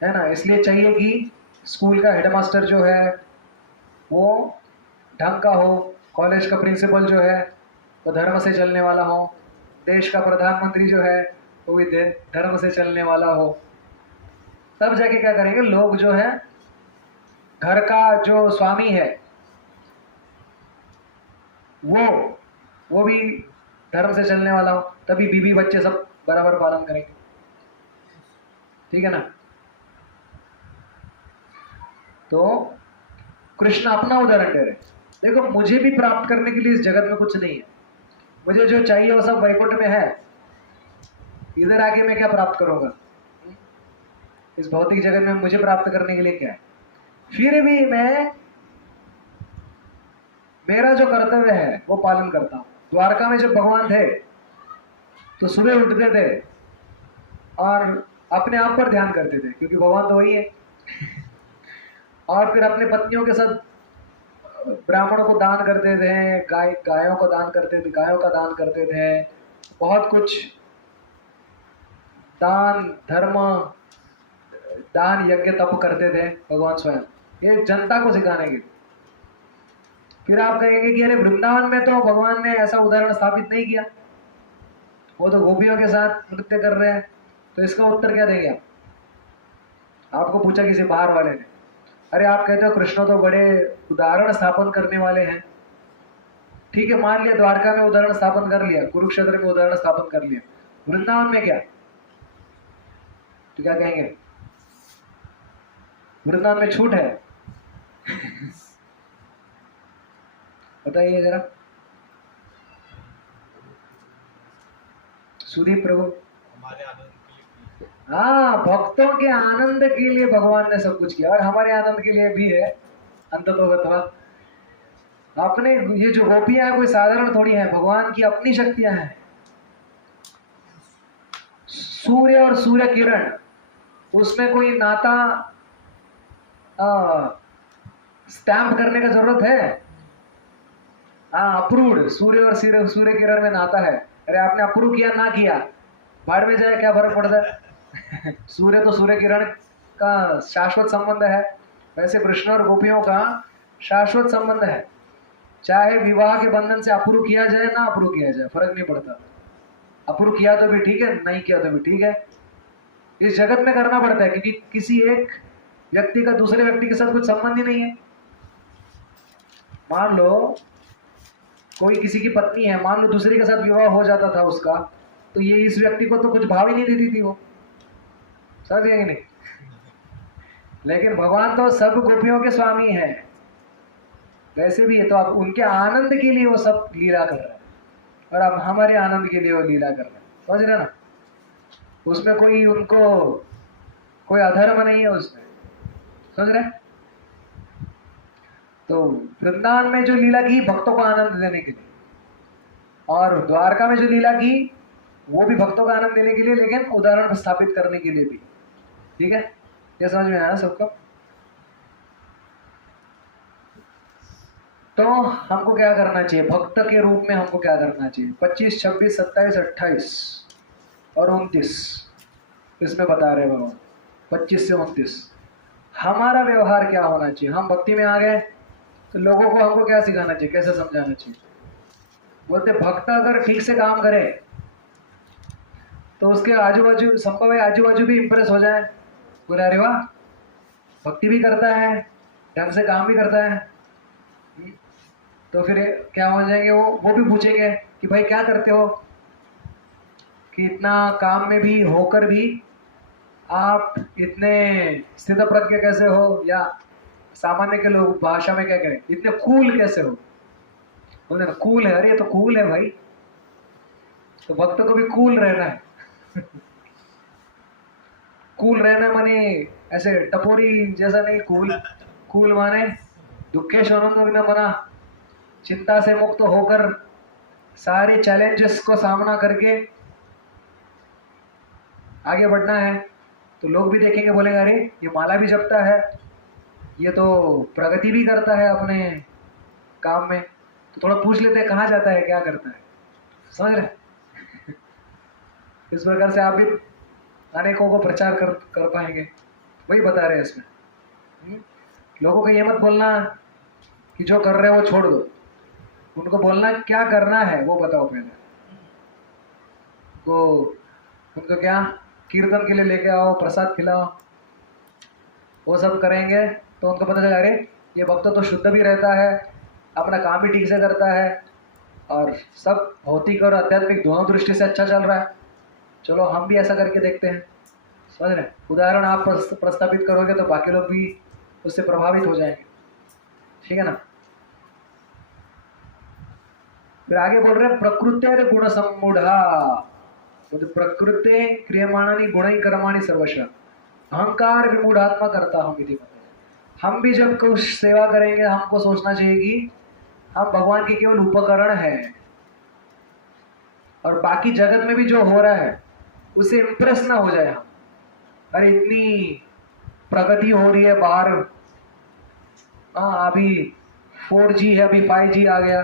है ना? इसलिए चाहिए कि स्कूल का हेडमास्टर जो है वो ढंग का हो, कॉलेज का प्रिंसिपल जो है वो धर्म से चलने वाला हो, देश का प्रधानमंत्री जो है वो भी धर्म से चलने वाला हो, तब जाके क्या करेंगे लोग जो है, घर का जो स्वामी है वो भी धर्म से चलने वाला हो, तभी बीवी बच्चे सब बराबर पालन करेंगे, ठीक है ना? तो कृष्ण अपना उदाहरण दे रहे हैं, देखो मुझे भी प्राप्त करने के लिए इस जगत में कुछ नहीं है, मुझे जो चाहिए वो सब वैकुंठ में है, इधर आके मैं क्या प्राप्त करूंगा? इस भौतिक जगत में मुझे प्राप्त करने के लिए क्या है? फिर भी मैं मेरा जो कर्तव्य है वो पालन करता हूं। द्वारका में जब भगवान थे तो सुबह उठते थे और अपने आप पर ध्यान करते थे, क्योंकि भगवान तो वही है और फिर अपने पत्नियों के साथ ब्राह्मणों को दान करते थे, गायों को दान करते थे, गायों का दान करते थे, बहुत कुछ दान धर्म दान यज्ञ तप करते थे भगवान स्वयं, ये जनता को सिखाने के लिए। फिर आप कहेंगे कि अरे वृंदावन में तो भगवान ने ऐसा उदाहरण स्थापित नहीं किया, वो तो गोपियों के साथ नृत्य कर रहे हैं। तो इसका उत्तर क्या देंगे आप? आपको पूछा किसी बाहर वाले ने, अरे आप कहते हो कृष्ण तो बड़े उदाहरण स्थापन करने वाले हैं, ठीक है मान लिया द्वारका में उदाहरण स्थापन कर लिया, कुरुक्षेत्र में उदाहरण स्थापन कर लिया, वृंदावन में क्या? तो क्या कहेंगे? वृंदावन में छूट है? बताइए जरा सुदीप प्रभु। हमारे आनंद के लिए हाँ, भक्तों के आनंद के लिए भगवान ने सब कुछ किया, और हमारे आनंद के लिए भी है अंततोगत्वा। अपने ये जो गोपियां हैं कोई साधारण थोड़ी है, भगवान की अपनी शक्तियां हैं। सूर्य और सूर्य किरण, उसमें कोई नाता स्टैम्प करने का जरूरत है? हाँ, अप्रूव्ड, सूर्य और सूर्य किरण में नाता है। अरे आपने अप्रूव किया ना किया, बाढ़ में जाए क्या फर्क पड़ता है? सूर्य तो सूर्य किरण का शाश्वत संबंध है, वैसे कृष्ण और गोपियों का शाश्वत संबंध है। चाहे विवाह के बंधन से अप्रूव किया जाए ना अप्रूव किया जाए, फर्क नहीं पड़ता। अप्रूव किया तो भी ठीक है, नहीं किया तो भी ठीक है। इस जगत में करना पड़ता है, क्योंकि किसी एक व्यक्ति का दूसरे व्यक्ति के साथ कुछ संबंध ही नहीं है। मान लो कोई किसी की पत्नी है, मान लो दूसरे के साथ विवाह हो जाता था उसका, तो ये इस व्यक्ति को तो कुछ भाव ही नहीं देती थी, वो समझ गए कि नहीं? लेकिन भगवान तो सब गोपियों के स्वामी हैं, वैसे भी है, तो अब उनके आनंद के लिए वो सब लीला कर रहे हैं, और अब हमारे आनंद के लिए वो लीला कर रहे हैं, समझ रहे ना? उसमें कोई उनको कोई अधर्म नहीं है उसमें, समझ रहे? तो वृंदावन में जो लीला की भक्तों को आनंद देने के लिए, और द्वारका में जो लीला की वो भी भक्तों का आनंद देने के लिए, लेकिन उदाहरण स्थापित करने के लिए भी। ठीक है, ये समझ में आया सबको? तो हमको क्या करना चाहिए भक्त के रूप में? हमको क्या करना चाहिए? 25, 26, 27, 28 और 29 इसमें बता रहे भगवान। 25 से 29 हमारा व्यवहार क्या होना चाहिए? हम भक्ति में आ गए तो लोगों को हमको क्या सिखाना चाहिए, कैसे समझाना चाहिए? बोलते भक्त अगर ठीक से काम करे तो उसके आजू बाजू संभव है आजू बाजू भी इंप्रेस हो जाए, बोले अरे वाह भक्ति भी करता है, ढंग से काम भी करता है। तो फिर क्या हो जाएंगे, वो भी पूछेंगे कि भाई क्या करते हो कि इतना काम में भी होकर भी आप इतने स्थित प्रज्ञ कैसे हो, या सामान्य के लोग भाषा में क्या कहें, इतने कूल कैसे हो? बोले ना कूल है, अरे ये तो कूल है भाई। तो भक्त को भी कूल रहना है। कूल रहना माने ऐसे टपोरी जैसा नहीं, कूल कूल माने दुखेश आनंद मना, चिंता से मुक्त होकर सारे चैलेंजेस को सामना करके आगे बढ़ना है। तो लोग भी देखेंगे, बोलेंगे अरे ये माला भी जपता है, ये तो प्रगति भी करता है अपने काम में, तो थोड़ा पूछ लेते हैं कहाँ जाता है, क्या करता है, समझ रहे? इस प्रकार से आप भी अनेकों को प्रचार कर पाएंगे। वही बता रहे हैं इसमें। लोगों को ये मत बोलना कि जो कर रहे हो वो छोड़ दो, उनको बोलना क्या करना है वो बताओ पहले। तो उनको क्या कीर्तन के लिए लेके आओ, प्रसाद खिलाओ, वो सब करेंगे तो उनको पता चला अरे ये भक्त तो शुद्ध भी रहता है, अपना काम भी ठीक से करता है, और सब भौतिक और आध्यात्मिक दोनों दृष्टि से अच्छा चल रहा है, चलो हम भी ऐसा करके देखते हैं। समझ रहे? उदाहरण आप प्रस्तावित करोगे तो बाकी लोग भी उससे प्रभावित हो जाएंगे। ठीक है ना? फिर आगे बोल रहे हैं प्रकृते गुण सम्मूढ़ा, तो प्रकृते क्रियमाणानि गुणै कर्माणि सर्वशः अहंकार विमूढ़ात्मा करता हूँ विधि। हम भी जब कुछ सेवा करेंगे हमको सोचना चाहिए कि हम भगवान के केवल उपकरण हैं, और बाकी जगत में भी जो हो रहा है उसे इम्प्रेस ना हो जाए हम, अरे इतनी प्रगति हो रही है बाहर, हाँ अभी 4G है, अभी 5G आ गया,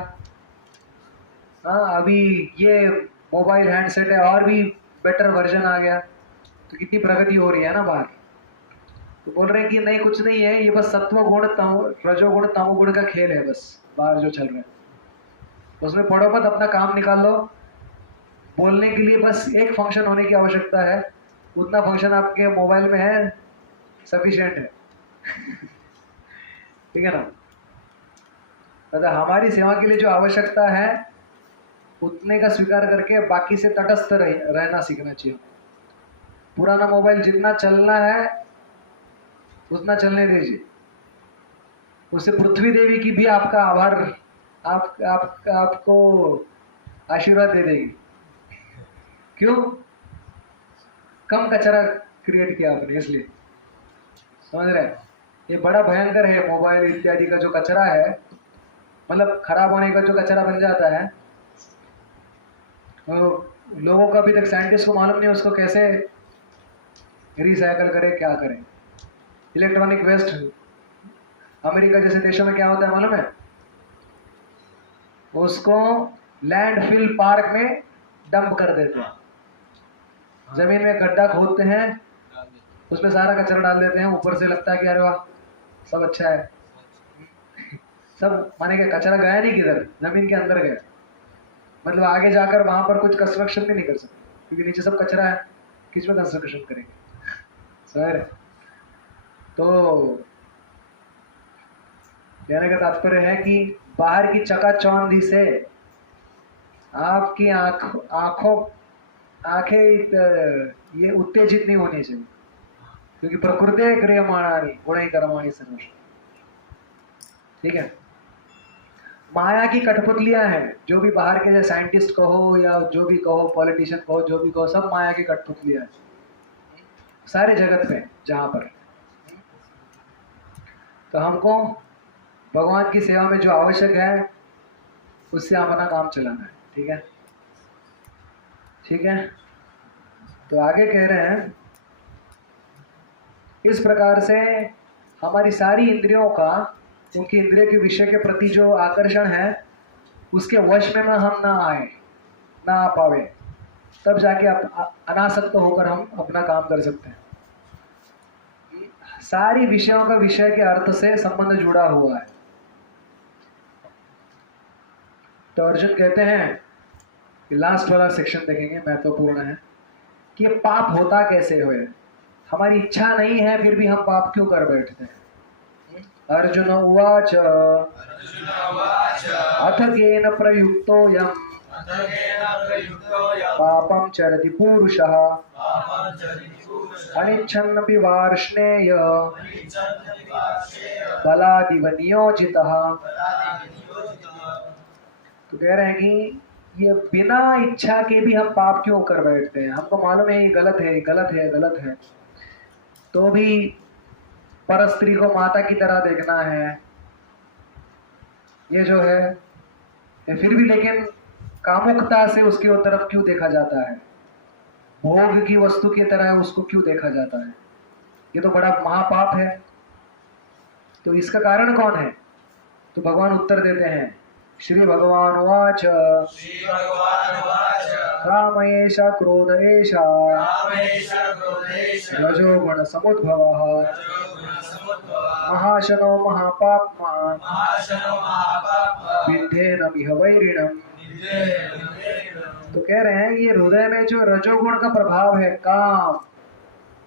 हाँ अभी ये मोबाइल हैंडसेट है और भी बेटर वर्जन आ गया, तो कितनी प्रगति हो रही है ना बाहर। तो बोल रहे हैं कि नहीं कुछ नहीं है, ये बस सत्व गुण रजोगुण तमोगुण का खेल है, बस बाहर जो चल रहा है उसमें पढ़ो मत, अपना काम निकाल लो। बोलने के लिए बस एक फंक्शन होने की आवश्यकता है, उतना फंक्शन आपके मोबाइल में है, सफिशिएंट है। ठीक है ना। अगर हमारी सेवा के लिए जो आवश्यकता है उतने का स्वीकार करके बाकी से तटस्थ रहना सीखना चाहिए। पुराना मोबाइल जितना चलना है उतना चलने दीजिए, उससे पृथ्वी देवी की भी आपका आभार, आपको आशीर्वाद दे देगी। क्यों? कम कचरा क्रिएट किया आपने, इसलिए। समझ रहे हैं? ये बड़ा भयंकर है, मोबाइल इत्यादि का जो कचरा है, मतलब खराब होने का जो कचरा बन जाता है, तो लोगों को अभी तक, साइंटिस्ट को मालूम नहीं उसको कैसे रिसाइकल करें, क्या करें। इलेक्ट्रॉनिक वेस्ट अमेरिका जैसे देशों में क्या होता है मालूम है? उसको लैंडफिल पार्क में डंप कर देते हैं, जमीन में गड्ढा खोदते हैं, उसमें सारा कचरा डाल देते हैं, ऊपर से लगता है कि अरे वाह सब अच्छा है, सब माने कि कचरा गया नहीं किधर, जमीन के अंदर गया। मतलब आगे जाकर वहां पर कुछ कंस्ट्रक्शन भी नहीं कर सकते, क्योंकि नीचे सब कचरा है, किस में कंस्ट्रक्शन करेंगे सर। तो कहने का तात्पर्य है कि बाहर की चकाचौंधी से आपकी आंखें ये उत्तेजित नहीं होनी चाहिए, क्योंकि प्रकृति क्रियमाणानि गुणैः कर्माणि सर्वशः। ठीक है। माया की कठपुतलियां हैं, जो भी बाहर के साइंटिस्ट कहो या जो भी कहो, पॉलिटिशियन कहो, जो भी कहो, सब माया की कठपुतलियां हैं सारे जगत में जहां पर। तो हमको भगवान की सेवा में जो आवश्यक है उससे अपना काम चलाना है। ठीक है, ठीक है। तो आगे कह रहे हैं, इस प्रकार से हमारी सारी इंद्रियों का, उनकी इंद्रिय के विषय के प्रति जो आकर्षण है उसके वश में हम ना आए, ना आ पावे, तब जाके अनासक्त होकर हम अपना काम कर सकते हैं। सारी विषयों का विषय के अर्थ से संबंध जुड़ा हुआ है। तो अर्जुन कहते हैं, लास्ट वाला सेक्शन देखेंगे, महत्वपूर्ण है कि ये पाप होता कैसे हुए। हमारी इच्छा नहीं है फिर भी हम पाप क्यों कर बैठते हैं। अर्जुन उवाच अथ केन प्रयुक्तोऽयं पापं चरति पूरुषः अनिच्छन्नपि वार्ष्णेय बलादिव नियोजितः। तो कह रहे हैं कि ये बिना इच्छा के भी हम पाप क्यों कर बैठते हैं। हमको मालूम है ये गलत है, गलत है, गलत है, तो भी पर स्त्री को माता की तरह देखना है, ये जो है, फिर भी लेकिन कामुकता से उसकी तरफ क्यों देखा जाता है, भोग की वस्तु की तरह उसको क्यों देखा जाता है। ये तो बड़ा महापाप है। तो इसका कारण कौन है? तो भगवान उत्तर देते हैं, श्री भगवान उवाच काम एषा क्रोध एषा रजोगुण समुद्भवः महाशनो महापाप्मा विद्धेनमिह वैरिणम्। तो कह रहे हैं ये हृदय में जो रजोगुण का प्रभाव है, काम,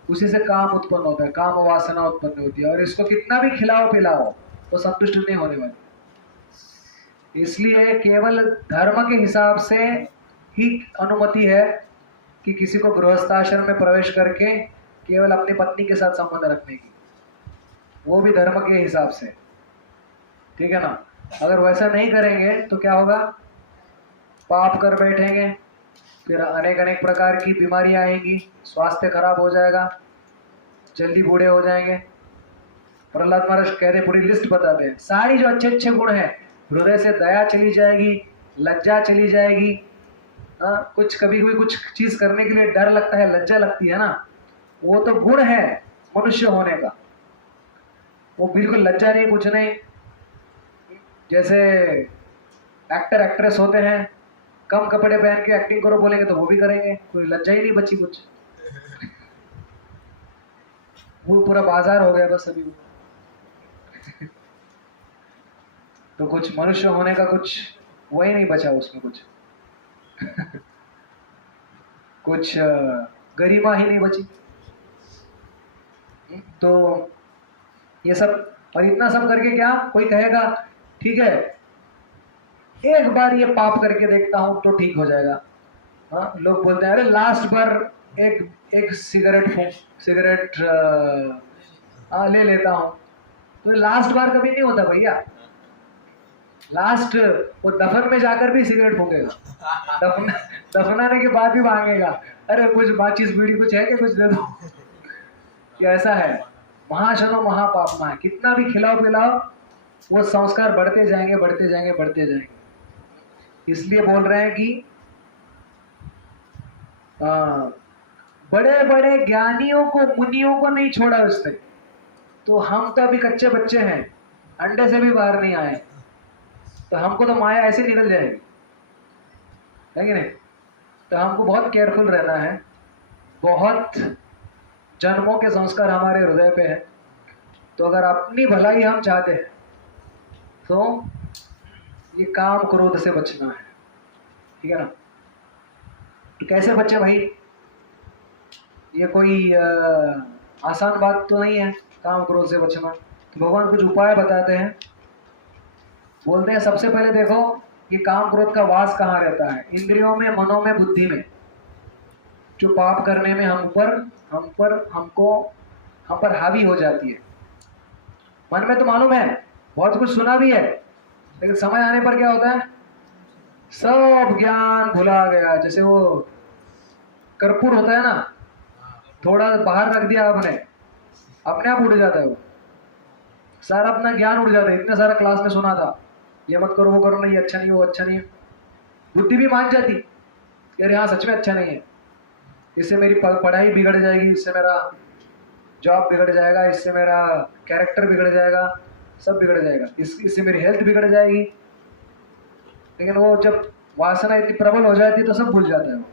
उसी से काम उत्पन्न होता है, काम वासना उत्पन्न होती है, और इसको कितना भी खिलाओ पिलाओ तो संतुष्ट नहीं होने वाली। इसलिए केवल धर्म के हिसाब से ही अनुमति है कि किसी को गृहस्थाश्रम में प्रवेश करके केवल अपनी पत्नी के साथ संबंध रखने की, वो भी धर्म के हिसाब से। ठीक है ना। अगर वैसा नहीं करेंगे तो क्या होगा, पाप कर बैठेंगे, फिर अनेक अनेक प्रकार की बीमारियां आएंगी, स्वास्थ्य खराब हो जाएगा, जल्दी बूढ़े हो जाएंगे। प्रहलाद महाराज कह रहे, पूरी लिस्ट बताते हैं, सारी जो अच्छे अच्छे गुण हैं, हृदय से दया चली जाएगी, लज्जा चली जाएगी। हाँ, कुछ कभी कोई कुछ चीज करने के लिए डर लगता है, लज्जा लगती है ना, वो तो गुण है मनुष्य होने का। वो बिल्कुल लज्जा नहीं, कुछ नहीं। जैसे एक्टर एक्ट्रेस होते हैं, कम कपड़े पहन के एक्टिंग करो बोलेंगे तो वो भी करेंगे, कोई लज्जा ही नहीं बची कुछ। वो पूरा बाजार हो गया बस अभी वो। तो कुछ मनुष्य होने का कुछ वही नहीं बचा उसमें कुछ। कुछ गरिमा ही नहीं बची। तो ये सब, और इतना सब करके क्या कोई कहेगा ठीक है एक बार ये पाप करके देखता हूँ तो ठीक हो जाएगा। हाँ, लोग बोलते हैं अरे लास्ट बार एक एक सिगरेट ले लेता हूँ। तो लास्ट बार कभी नहीं होता भैया। लास्ट वो दफन में जाकर भी सिगरेट फूकेगा, दफनाने के बाद भी मांगेगा अरे कुछ माचिस बीड़ी कुछ है कि कुछ दे दो। ये ऐसा है। महाशनो महापापमा है, कितना भी खिलाओ पिलाओ वो संस्कार बढ़ते जाएंगे बढ़ते जाएंगे बढ़ते जाएंगे। इसलिए बोल रहे हैं कि बड़े बड़े ज्ञानियों को मुनियों को नहीं छोड़ा उसने। तो हम तो अभी कच्चे बच्चे हैं, अंडे से भी बाहर नहीं आए, तो हमको तो माया ऐसे निकल जाएगी, है कि नहीं। तो हमको बहुत केयरफुल रहना है। बहुत जन्मों के संस्कार हमारे हृदय पे है। तो अगर अपनी भलाई हम चाहते हैं तो ये काम क्रोध से बचना है, ठीक है ना। तो कैसे बचे भाई, ये कोई आसान बात तो नहीं है काम क्रोध से बचना। तो भगवान कुछ उपाय बताते हैं। बोलते हैं सबसे पहले देखो कि काम क्रोध का वास कहाँ रहता है, इंद्रियों में, मनों में, बुद्धि में। जो पाप करने में हम पर हावी हो जाती है। मन में तो मालूम है, बहुत कुछ सुना भी है, लेकिन समय आने पर क्या होता है, सब ज्ञान भुला गया। जैसे वो कर्पूर होता है ना, थोड़ा बाहर रख दिया आपने, अपने आप उड़ जाता है वो सारा, अपना ज्ञान उड़ जाता है। इतना सारा क्लास में सुना था, ये मत करो वो करो, नहीं अच्छा नहीं, वो अच्छा नहीं है। बुद्धि भी मान जाती यार हाँ सच में अच्छा नहीं है, इससे मेरी पढ़ाई बिगड़ जाएगी, इससे मेरा जॉब बिगड़ जाएगा, इससे मेरा कैरेक्टर बिगड़ जाएगा, सब बिगड़ जाएगा, इससे मेरी हेल्थ बिगड़ जाएगी। लेकिन वो जब वासना इतनी प्रबल हो जाती है तो सब भूल जाता है, वो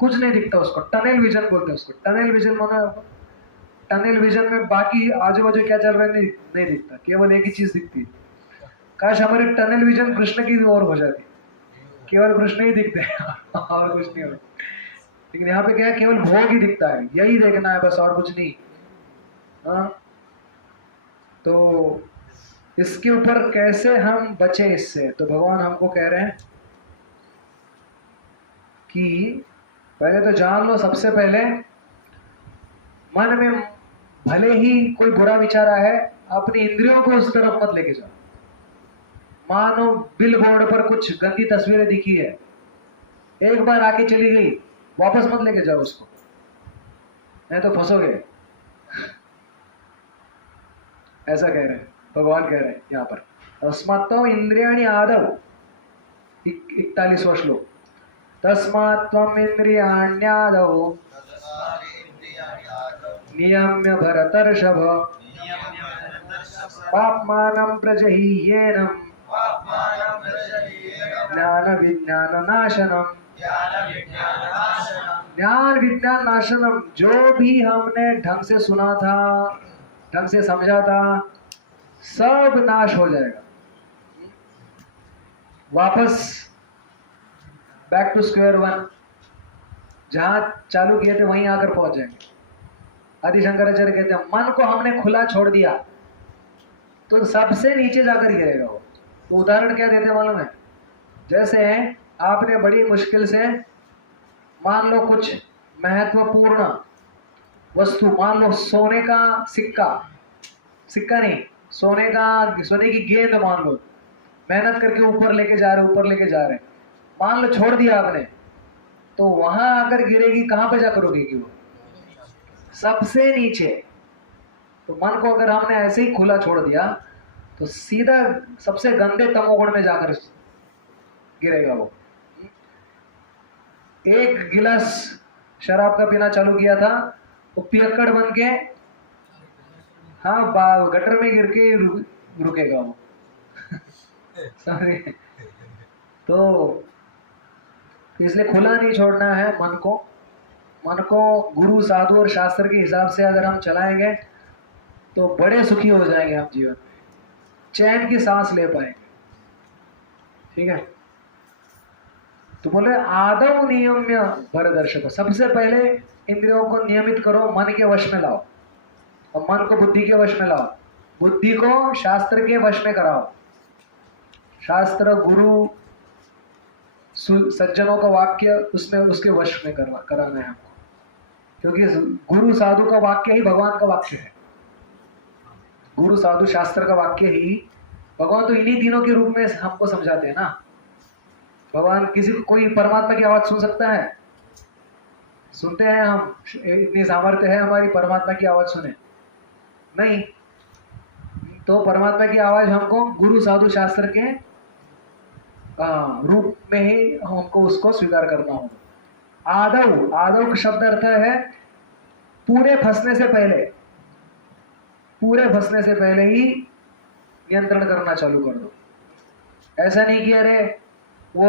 कुछ नहीं दिखता उसको। टनल विजन बोलते हैं उसको। टनल विजन माना, टनल विजन में बाकी आजू बाजू क्या चल रहा है नहीं दिखता, केवल एक ही चीज दिखती है। काश हमारे टनल विजन कृष्ण की ओर हो जाती, केवल कृष्ण ही दिखते हैं और कुछ नहीं होता। लेकिन यहाँ पे क्या है, केवल भोग ही दिखता है, यही देखना है बस, और कुछ नहीं। हाँ, तो इसके ऊपर कैसे हम बचे इससे, तो भगवान हमको कह रहे हैं कि पहले तो जान लो, सबसे पहले मन में भले ही कोई बुरा विचार आया है, अपनी इंद्रियों को उस तरफ मत लेके जाओ। मानो बिल बोर्ड पर कुछ गंदी तस्वीरें दिखी है, एक बार आके चली गई, वापस मत लेके जाओ उसको, नहीं तो फंसोगे। ऐसा कह रहे हैं भगवान, कह रहे हैं यहाँ पर। तस्मात्त्वम् इंद्रियाणि आदौ, 41वां श्लोक। तस्मात्त्वम् इंद्रियाण्यादौ नियम्य भरतर्षभ पाप्मानं प्रजह्येनं ज्ञान विज्ञान नाशनम। ज्ञान विज्ञान नाशनम, जो भी हमने ढंग से सुना था, ढंग से समझा था, सब नाश हो जाएगा। वापस बैक टू स्क्वायर वन, जहां चालू किए थे वहीं आकर पहुंच जाएंगे। आदि शंकराचार्य कहते हैं मन को हमने खुला छोड़ दिया तो सबसे नीचे जाकर गिरेगा वो। तो उदाहरण क्या देते मालूम है, जैसे आपने बड़ी मुश्किल से मान लो कुछ महत्वपूर्ण वस्तु, मान लो सोने का सिक्का नहीं, सोने की गेंद मान लो, मेहनत करके ऊपर लेके जा रहे, मान लो छोड़ दिया आपने, तो वहां आकर गिरेगी, कहां पे जाकर रुकेगी वो, सबसे नीचे। तो मन को अगर हमने ऐसे ही खुला छोड़ दिया तो सीधा सबसे गंदे तमोगुण में जाकर गिरेगा वो। एक गिलास शराब का पीना चालू किया था, वो पियक्कड़ बन के हाँ गटर में गिर के रुकेगा वो। सॉरी। तो इसलिए खुला नहीं छोड़ना है मन को। मन को गुरु साधु और शास्त्र के हिसाब से अगर हम चलाएंगे तो बड़े सुखी हो जाएंगे आप जीवन में, चैन की सांस ले पाएंगे। ठीक है, तो बोले आदव नियम्य भरदर्शक, सबसे पहले इंद्रियों को नियमित करो, मन के वश में लाओ, और मन को बुद्धि के वश में लाओ, बुद्धि को शास्त्र के वश में कराओ। शास्त्र, गुरु, सज्जनों का वाक्य उसमें उसके वश में कराना है हमको, क्योंकि गुरु साधु का वाक्य ही भगवान का वाक्य है। गुरु साधु शास्त्र का वाक्य ही भगवान तो इन्हीं तीनों के रूप में हमको समझाते हैं ना। भगवान किसी कोई परमात्मा की आवाज सुन सकता है? सुनते हैं हम? इतनी सामर्थ्य है हमारी परमात्मा की आवाज सुने? नहीं। तो परमात्मा की आवाज हमको गुरु साधु शास्त्र के रूप में ही हमको उसको स्वीकार करना होगा। आदव, आदव का शब्द अर्थ है पूरे फंसने से पहले, पूरे फंसने से पहले ही नियंत्रण करना चालू कर दो। ऐसा नहीं कि अरे वो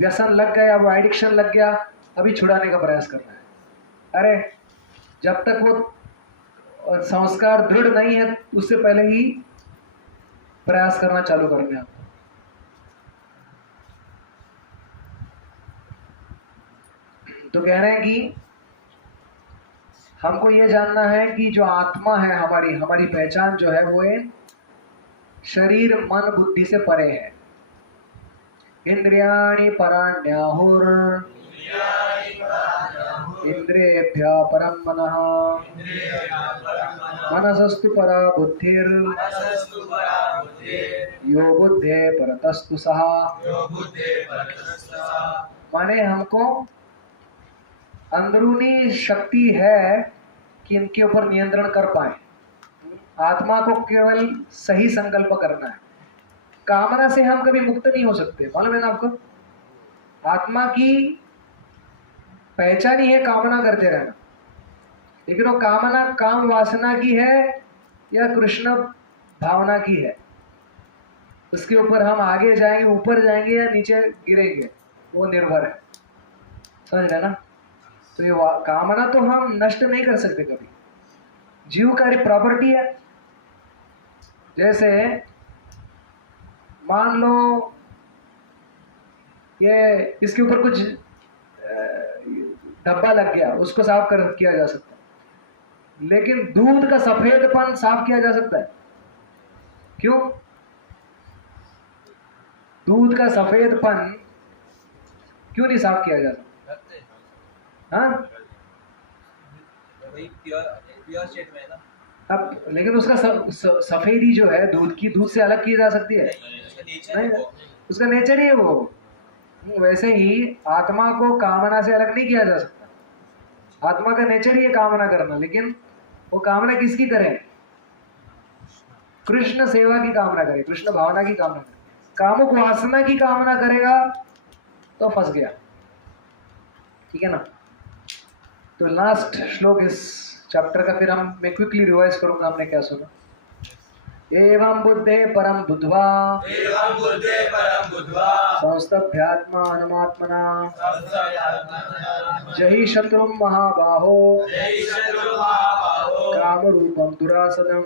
व्यसन लग गया, वो एडिक्शन लग गया, अभी छुड़ाने का प्रयास करना है। अरे जब तक वो संस्कार दृढ़ नहीं है उससे पहले ही प्रयास करना चालू करना है। तो कह रहे हैं कि हमको ये जानना है कि जो आत्मा है हमारी, हमारी पहचान जो है वो शरीर मन बुद्धि से परे है। इंद्रियाणि पराण्याहुर इंद्रियेभ्यः परं मनः मनसस्तु परा बुद्धिर यो बुद्धे परतस्तु सः। माने हमको अंदरूनी शक्ति है कि इनके ऊपर नियंत्रण कर पाए। आत्मा को केवल सही संकल्प करना है। कामना से हम कभी मुक्त नहीं हो सकते, मालूम है ना आपको? आत्मा की पहचान ही है कामना करते रहना। लेकिन वो कामना काम वासना की है या कृष्ण भावना की है, उसके ऊपर हम आगे जाएंगे, ऊपर जाएंगे या नीचे गिरेंगे, वो निर्भर है। समझ रहे ना? तो ये कामना तो हम नष्ट नहीं कर सकते कभी, जीव का प्रॉपर्टी है। जैसे मान लो ये इसके ऊपर कुछ धब्बा लग गया, उसको साफ किया जा सकता है, लेकिन दूध का सफेदपन साफ किया जा सकता है? क्यों? दूध का सफेदपन क्यों नहीं साफ किया जा सकता? हाँ, अब लेकिन उसका सफेदी जो है दूध की, दूध से अलग की जा सकती है? नहीं, उसका नेचर ही है वो। वैसे ही आत्मा को कामना से अलग नहीं किया जा सकता। आत्मा का नेचर ही है कामना करना, लेकिन वो कामना किसकी करे? कृष्ण सेवा की कामना करे, कृष्ण भावना की कामना करे। कामुक वासना की कामना करेगा तो फंस गया। ठीक है ना? तो लास्ट श्लोक इस चैप्टर का फिर मैं क्विकली रिवाइज करूंगा हमने क्या सुना। एवं बुद्धे परम बुद्ध्वा संस्तभ्यात्मा अनुमात्मना जहि शत्रुं महाबाहो काम रूपम दुरासदम।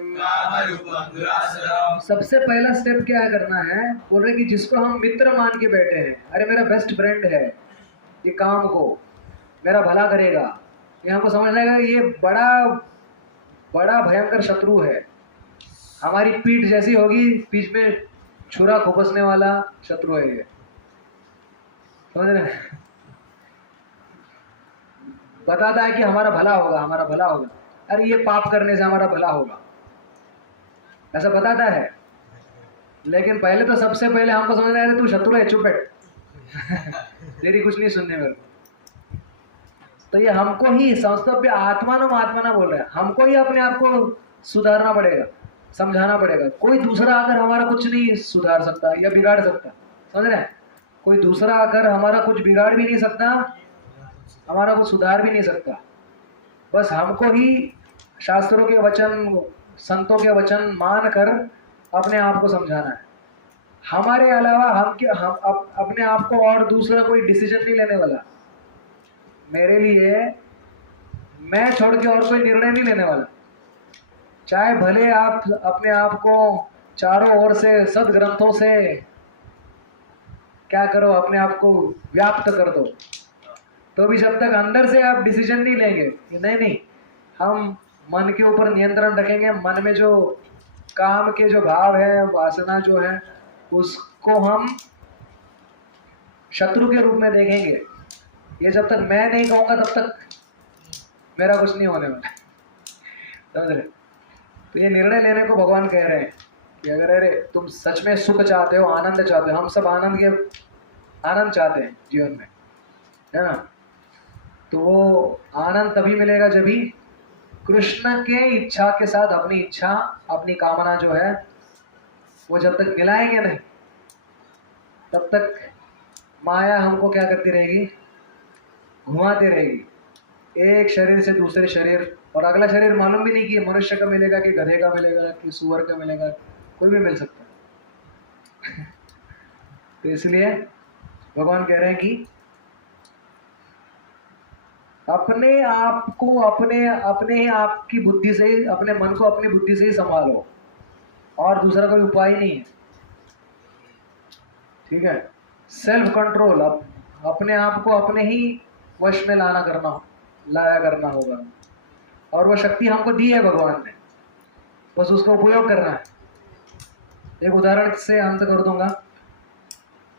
सबसे पहला स्टेप क्या करना है? बोल रहे कि जिसको हम मित्र मान के बैठे हैं, अरे मेरा बेस्ट फ्रेंड है, ये काम को मेरा भला करेगा, ये हमको समझ लेगा ये बड़ा भयंकर शत्रु है, हमारी पीठ जैसी होगी, पीठ में छुरा खोपसने वाला शत्रु है ये। समझ रहे? बताता है कि हमारा भला होगा, हमारा भला होगा, अरे ये पाप करने से हमारा भला होगा, ऐसा बताता है। लेकिन पहले तो सबसे पहले हमको समझ रहा है तू शत्रु है, चुप बैठ तेरी कुछ नहीं सुनने मेरे को। तो ये हमको ही संस्तभ्य आत्माना बोल रहे हैं, हमको ही अपने आप को सुधारना पड़ेगा, समझाना पड़ेगा। कोई दूसरा आकर हमारा कुछ नहीं सुधार सकता या बिगाड़ सकता। समझ रहे हैं? कोई दूसरा आकर हमारा कुछ बिगाड़ भी नहीं सकता, हमारा कुछ सुधार भी नहीं सकता। बस हमको ही शास्त्रों के वचन, संतों के वचन मान कर अपने आप को समझाना है। हमारे अलावा हम अपने आप को और दूसरा कोई डिसीजन नहीं लेने वाला। मेरे लिए मैं छोड़ के और कोई निर्णय नहीं लेने वाला। चाहे भले आप अपने आप को चारों ओर से सदग्रंथों से क्या करो, अपने आप को व्याप्त कर दो, तो भी जब तक अंदर से आप डिसीजन नहीं लेंगे कि नहीं नहीं हम मन के ऊपर नियंत्रण रखेंगे, मन में जो काम के जो भाव है, वासना जो है, उसको हम शत्रु के रूप में देखेंगे, ये जब तक मैं नहीं कहूँगा तब तक मेरा कुछ नहीं होने वाला, समझ रहे? तो ये निर्णय लेने को भगवान कह रहे हैं कि अगर अरे तुम सच में सुख चाहते हो, आनंद चाहते हो, हम सब आनंद चाहते हैं जीवन में, है ना? तो वो आनंद तभी मिलेगा जब भी कृष्ण के इच्छा के साथ अपनी इच्छा, अपनी कामना जो है वो जब तक मिलाएंगे नहीं, तब तक माया हमको क्या करती रहेगी, घुमाती रहेगी एक शरीर से दूसरे शरीर, और अगला शरीर मालूम भी नहीं कि मनुष्य का मिलेगा कि गधे का मिलेगा कि सुअर का मिलेगा, कोई भी मिल सकता है। तो इसलिए भगवान कह रहे हैं कि अपने आप को अपने ही आप की बुद्धि से ही, अपने मन को अपनी बुद्धि से ही संभालो, और दूसरा कोई उपाय नहीं है, ठीक है? सेल्फ कंट्रोल, अपने आप को अपने ही वश में लाया करना होगा, और वो शक्ति हमको दी है भगवान ने, बस उसका उपयोग करना है। एक उदाहरण से अंत कर दूंगा।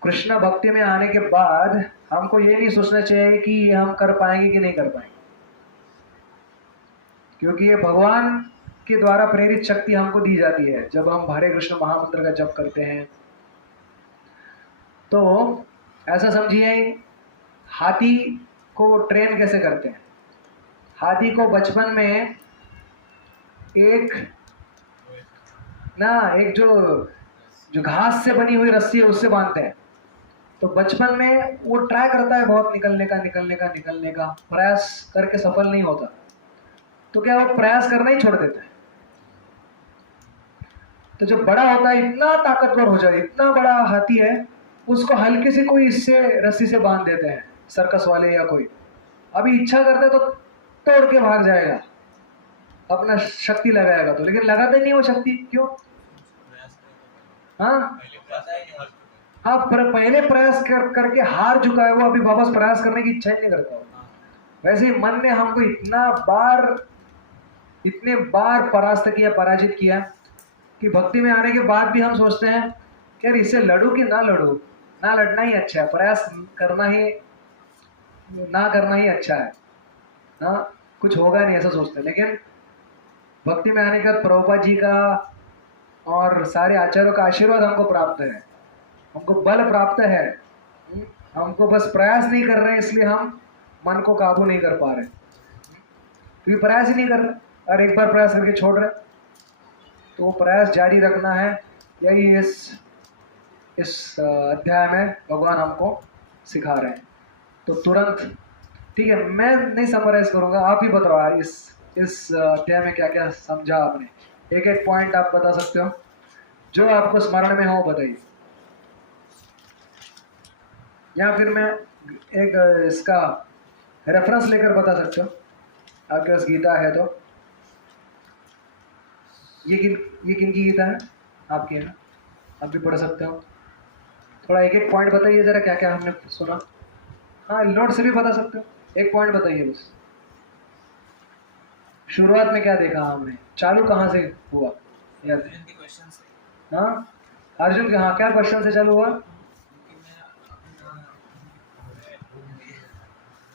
कृष्ण भक्ति में आने के बाद हमको ये नहीं सोचना चाहिए कि ये हम कर पाएंगे कि नहीं कर पाएंगे, क्योंकि ये भगवान के द्वारा प्रेरित शक्ति हमको दी जाती है। जब हम हरे कृष्ण महामंत्र का जप करते हैं तो ऐसा समझिए, हाथी को ट्रेन कैसे करते हैं? हाथी को बचपन में एक जो घास से बनी हुई रस्सी है उससे बांधते हैं, तो बचपन में वो ट्राई करता है बहुत निकलने का प्रयास करके सफल नहीं होता, तो क्या वो प्रयास करना ही छोड़ देता है। तो जब बड़ा होता है, इतना ताकतवर हो जाए, इतना बड़ा हाथी है, उसको हल्की सी कोई इससे रस्सी से बांध देते हैं, सर्कस वाले या कोई, अभी इच्छा करते तो तोड़ के भाग जाएगा, अपना शक्ति लगाएगा तो, लेकिन लगाते नहीं वो शक्ति, क्यों? हाँ पहले प्रयास करके हार चुका है वो, अभी वापस प्रयास करने की इच्छा ही नहीं करता वो। वैसे ही मन ने हमको इतने बार परास्त किया, पराजित किया, कि भक्ति में आने के बाद भी हम सोचते हैं कि यार इससे लड़ूं कि ना लड़ूं, ना लड़ना ही अच्छा है, प्रयास ना करना ही अच्छा है ना, कुछ होगा नहीं ऐसा सोचते हैं। लेकिन भक्ति में आने के बाद प्रभुपाद जी का और सारे आचार्यों का आशीर्वाद हमको प्राप्त है, हमको बल प्राप्त है, हमको बस प्रयास नहीं कर रहे, इसलिए हम मन को काबू नहीं कर पा रहे, क्योंकि प्रयास ही नहीं कर रहे, और एक बार प्रयास करके छोड़ रहे। तो वो प्रयास जारी रखना है, यही इस अध्याय में भगवान हमको सिखा रहे हैं। तो तुरंत ठीक है, मैं नहीं समराइज करूँगा, आप ही बताओ इस अध्याय में क्या क्या समझा आपने, एक एक पॉइंट आप बता सकते हो जो आपको स्मरण में हो, बताइए। या फिर मैं एक इसका रेफरेंस लेकर बता सकते हो, आपके पास गीता है तो। ये किन की गीता है? आपकी है ना, आप भी पढ़ सकते हो। थोड़ा एक एक पॉइंट बताइए ज़रा, क्या क्या हमने सुना। हाँ, नोट से भी बता सकते हो, एक पॉइंट बताइए बस। शुरुआत में क्या देखा हमने, चालू कहाँ से हुआ? याद है? हाँ, अर्जुन के, हाँ क्या क्वेश्चन से चालू हुआ?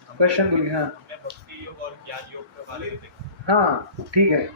क्वेश्चन बोलिए। हाँ भक्ति योग और ज्ञान योग के बारे में। हाँ ठीक है।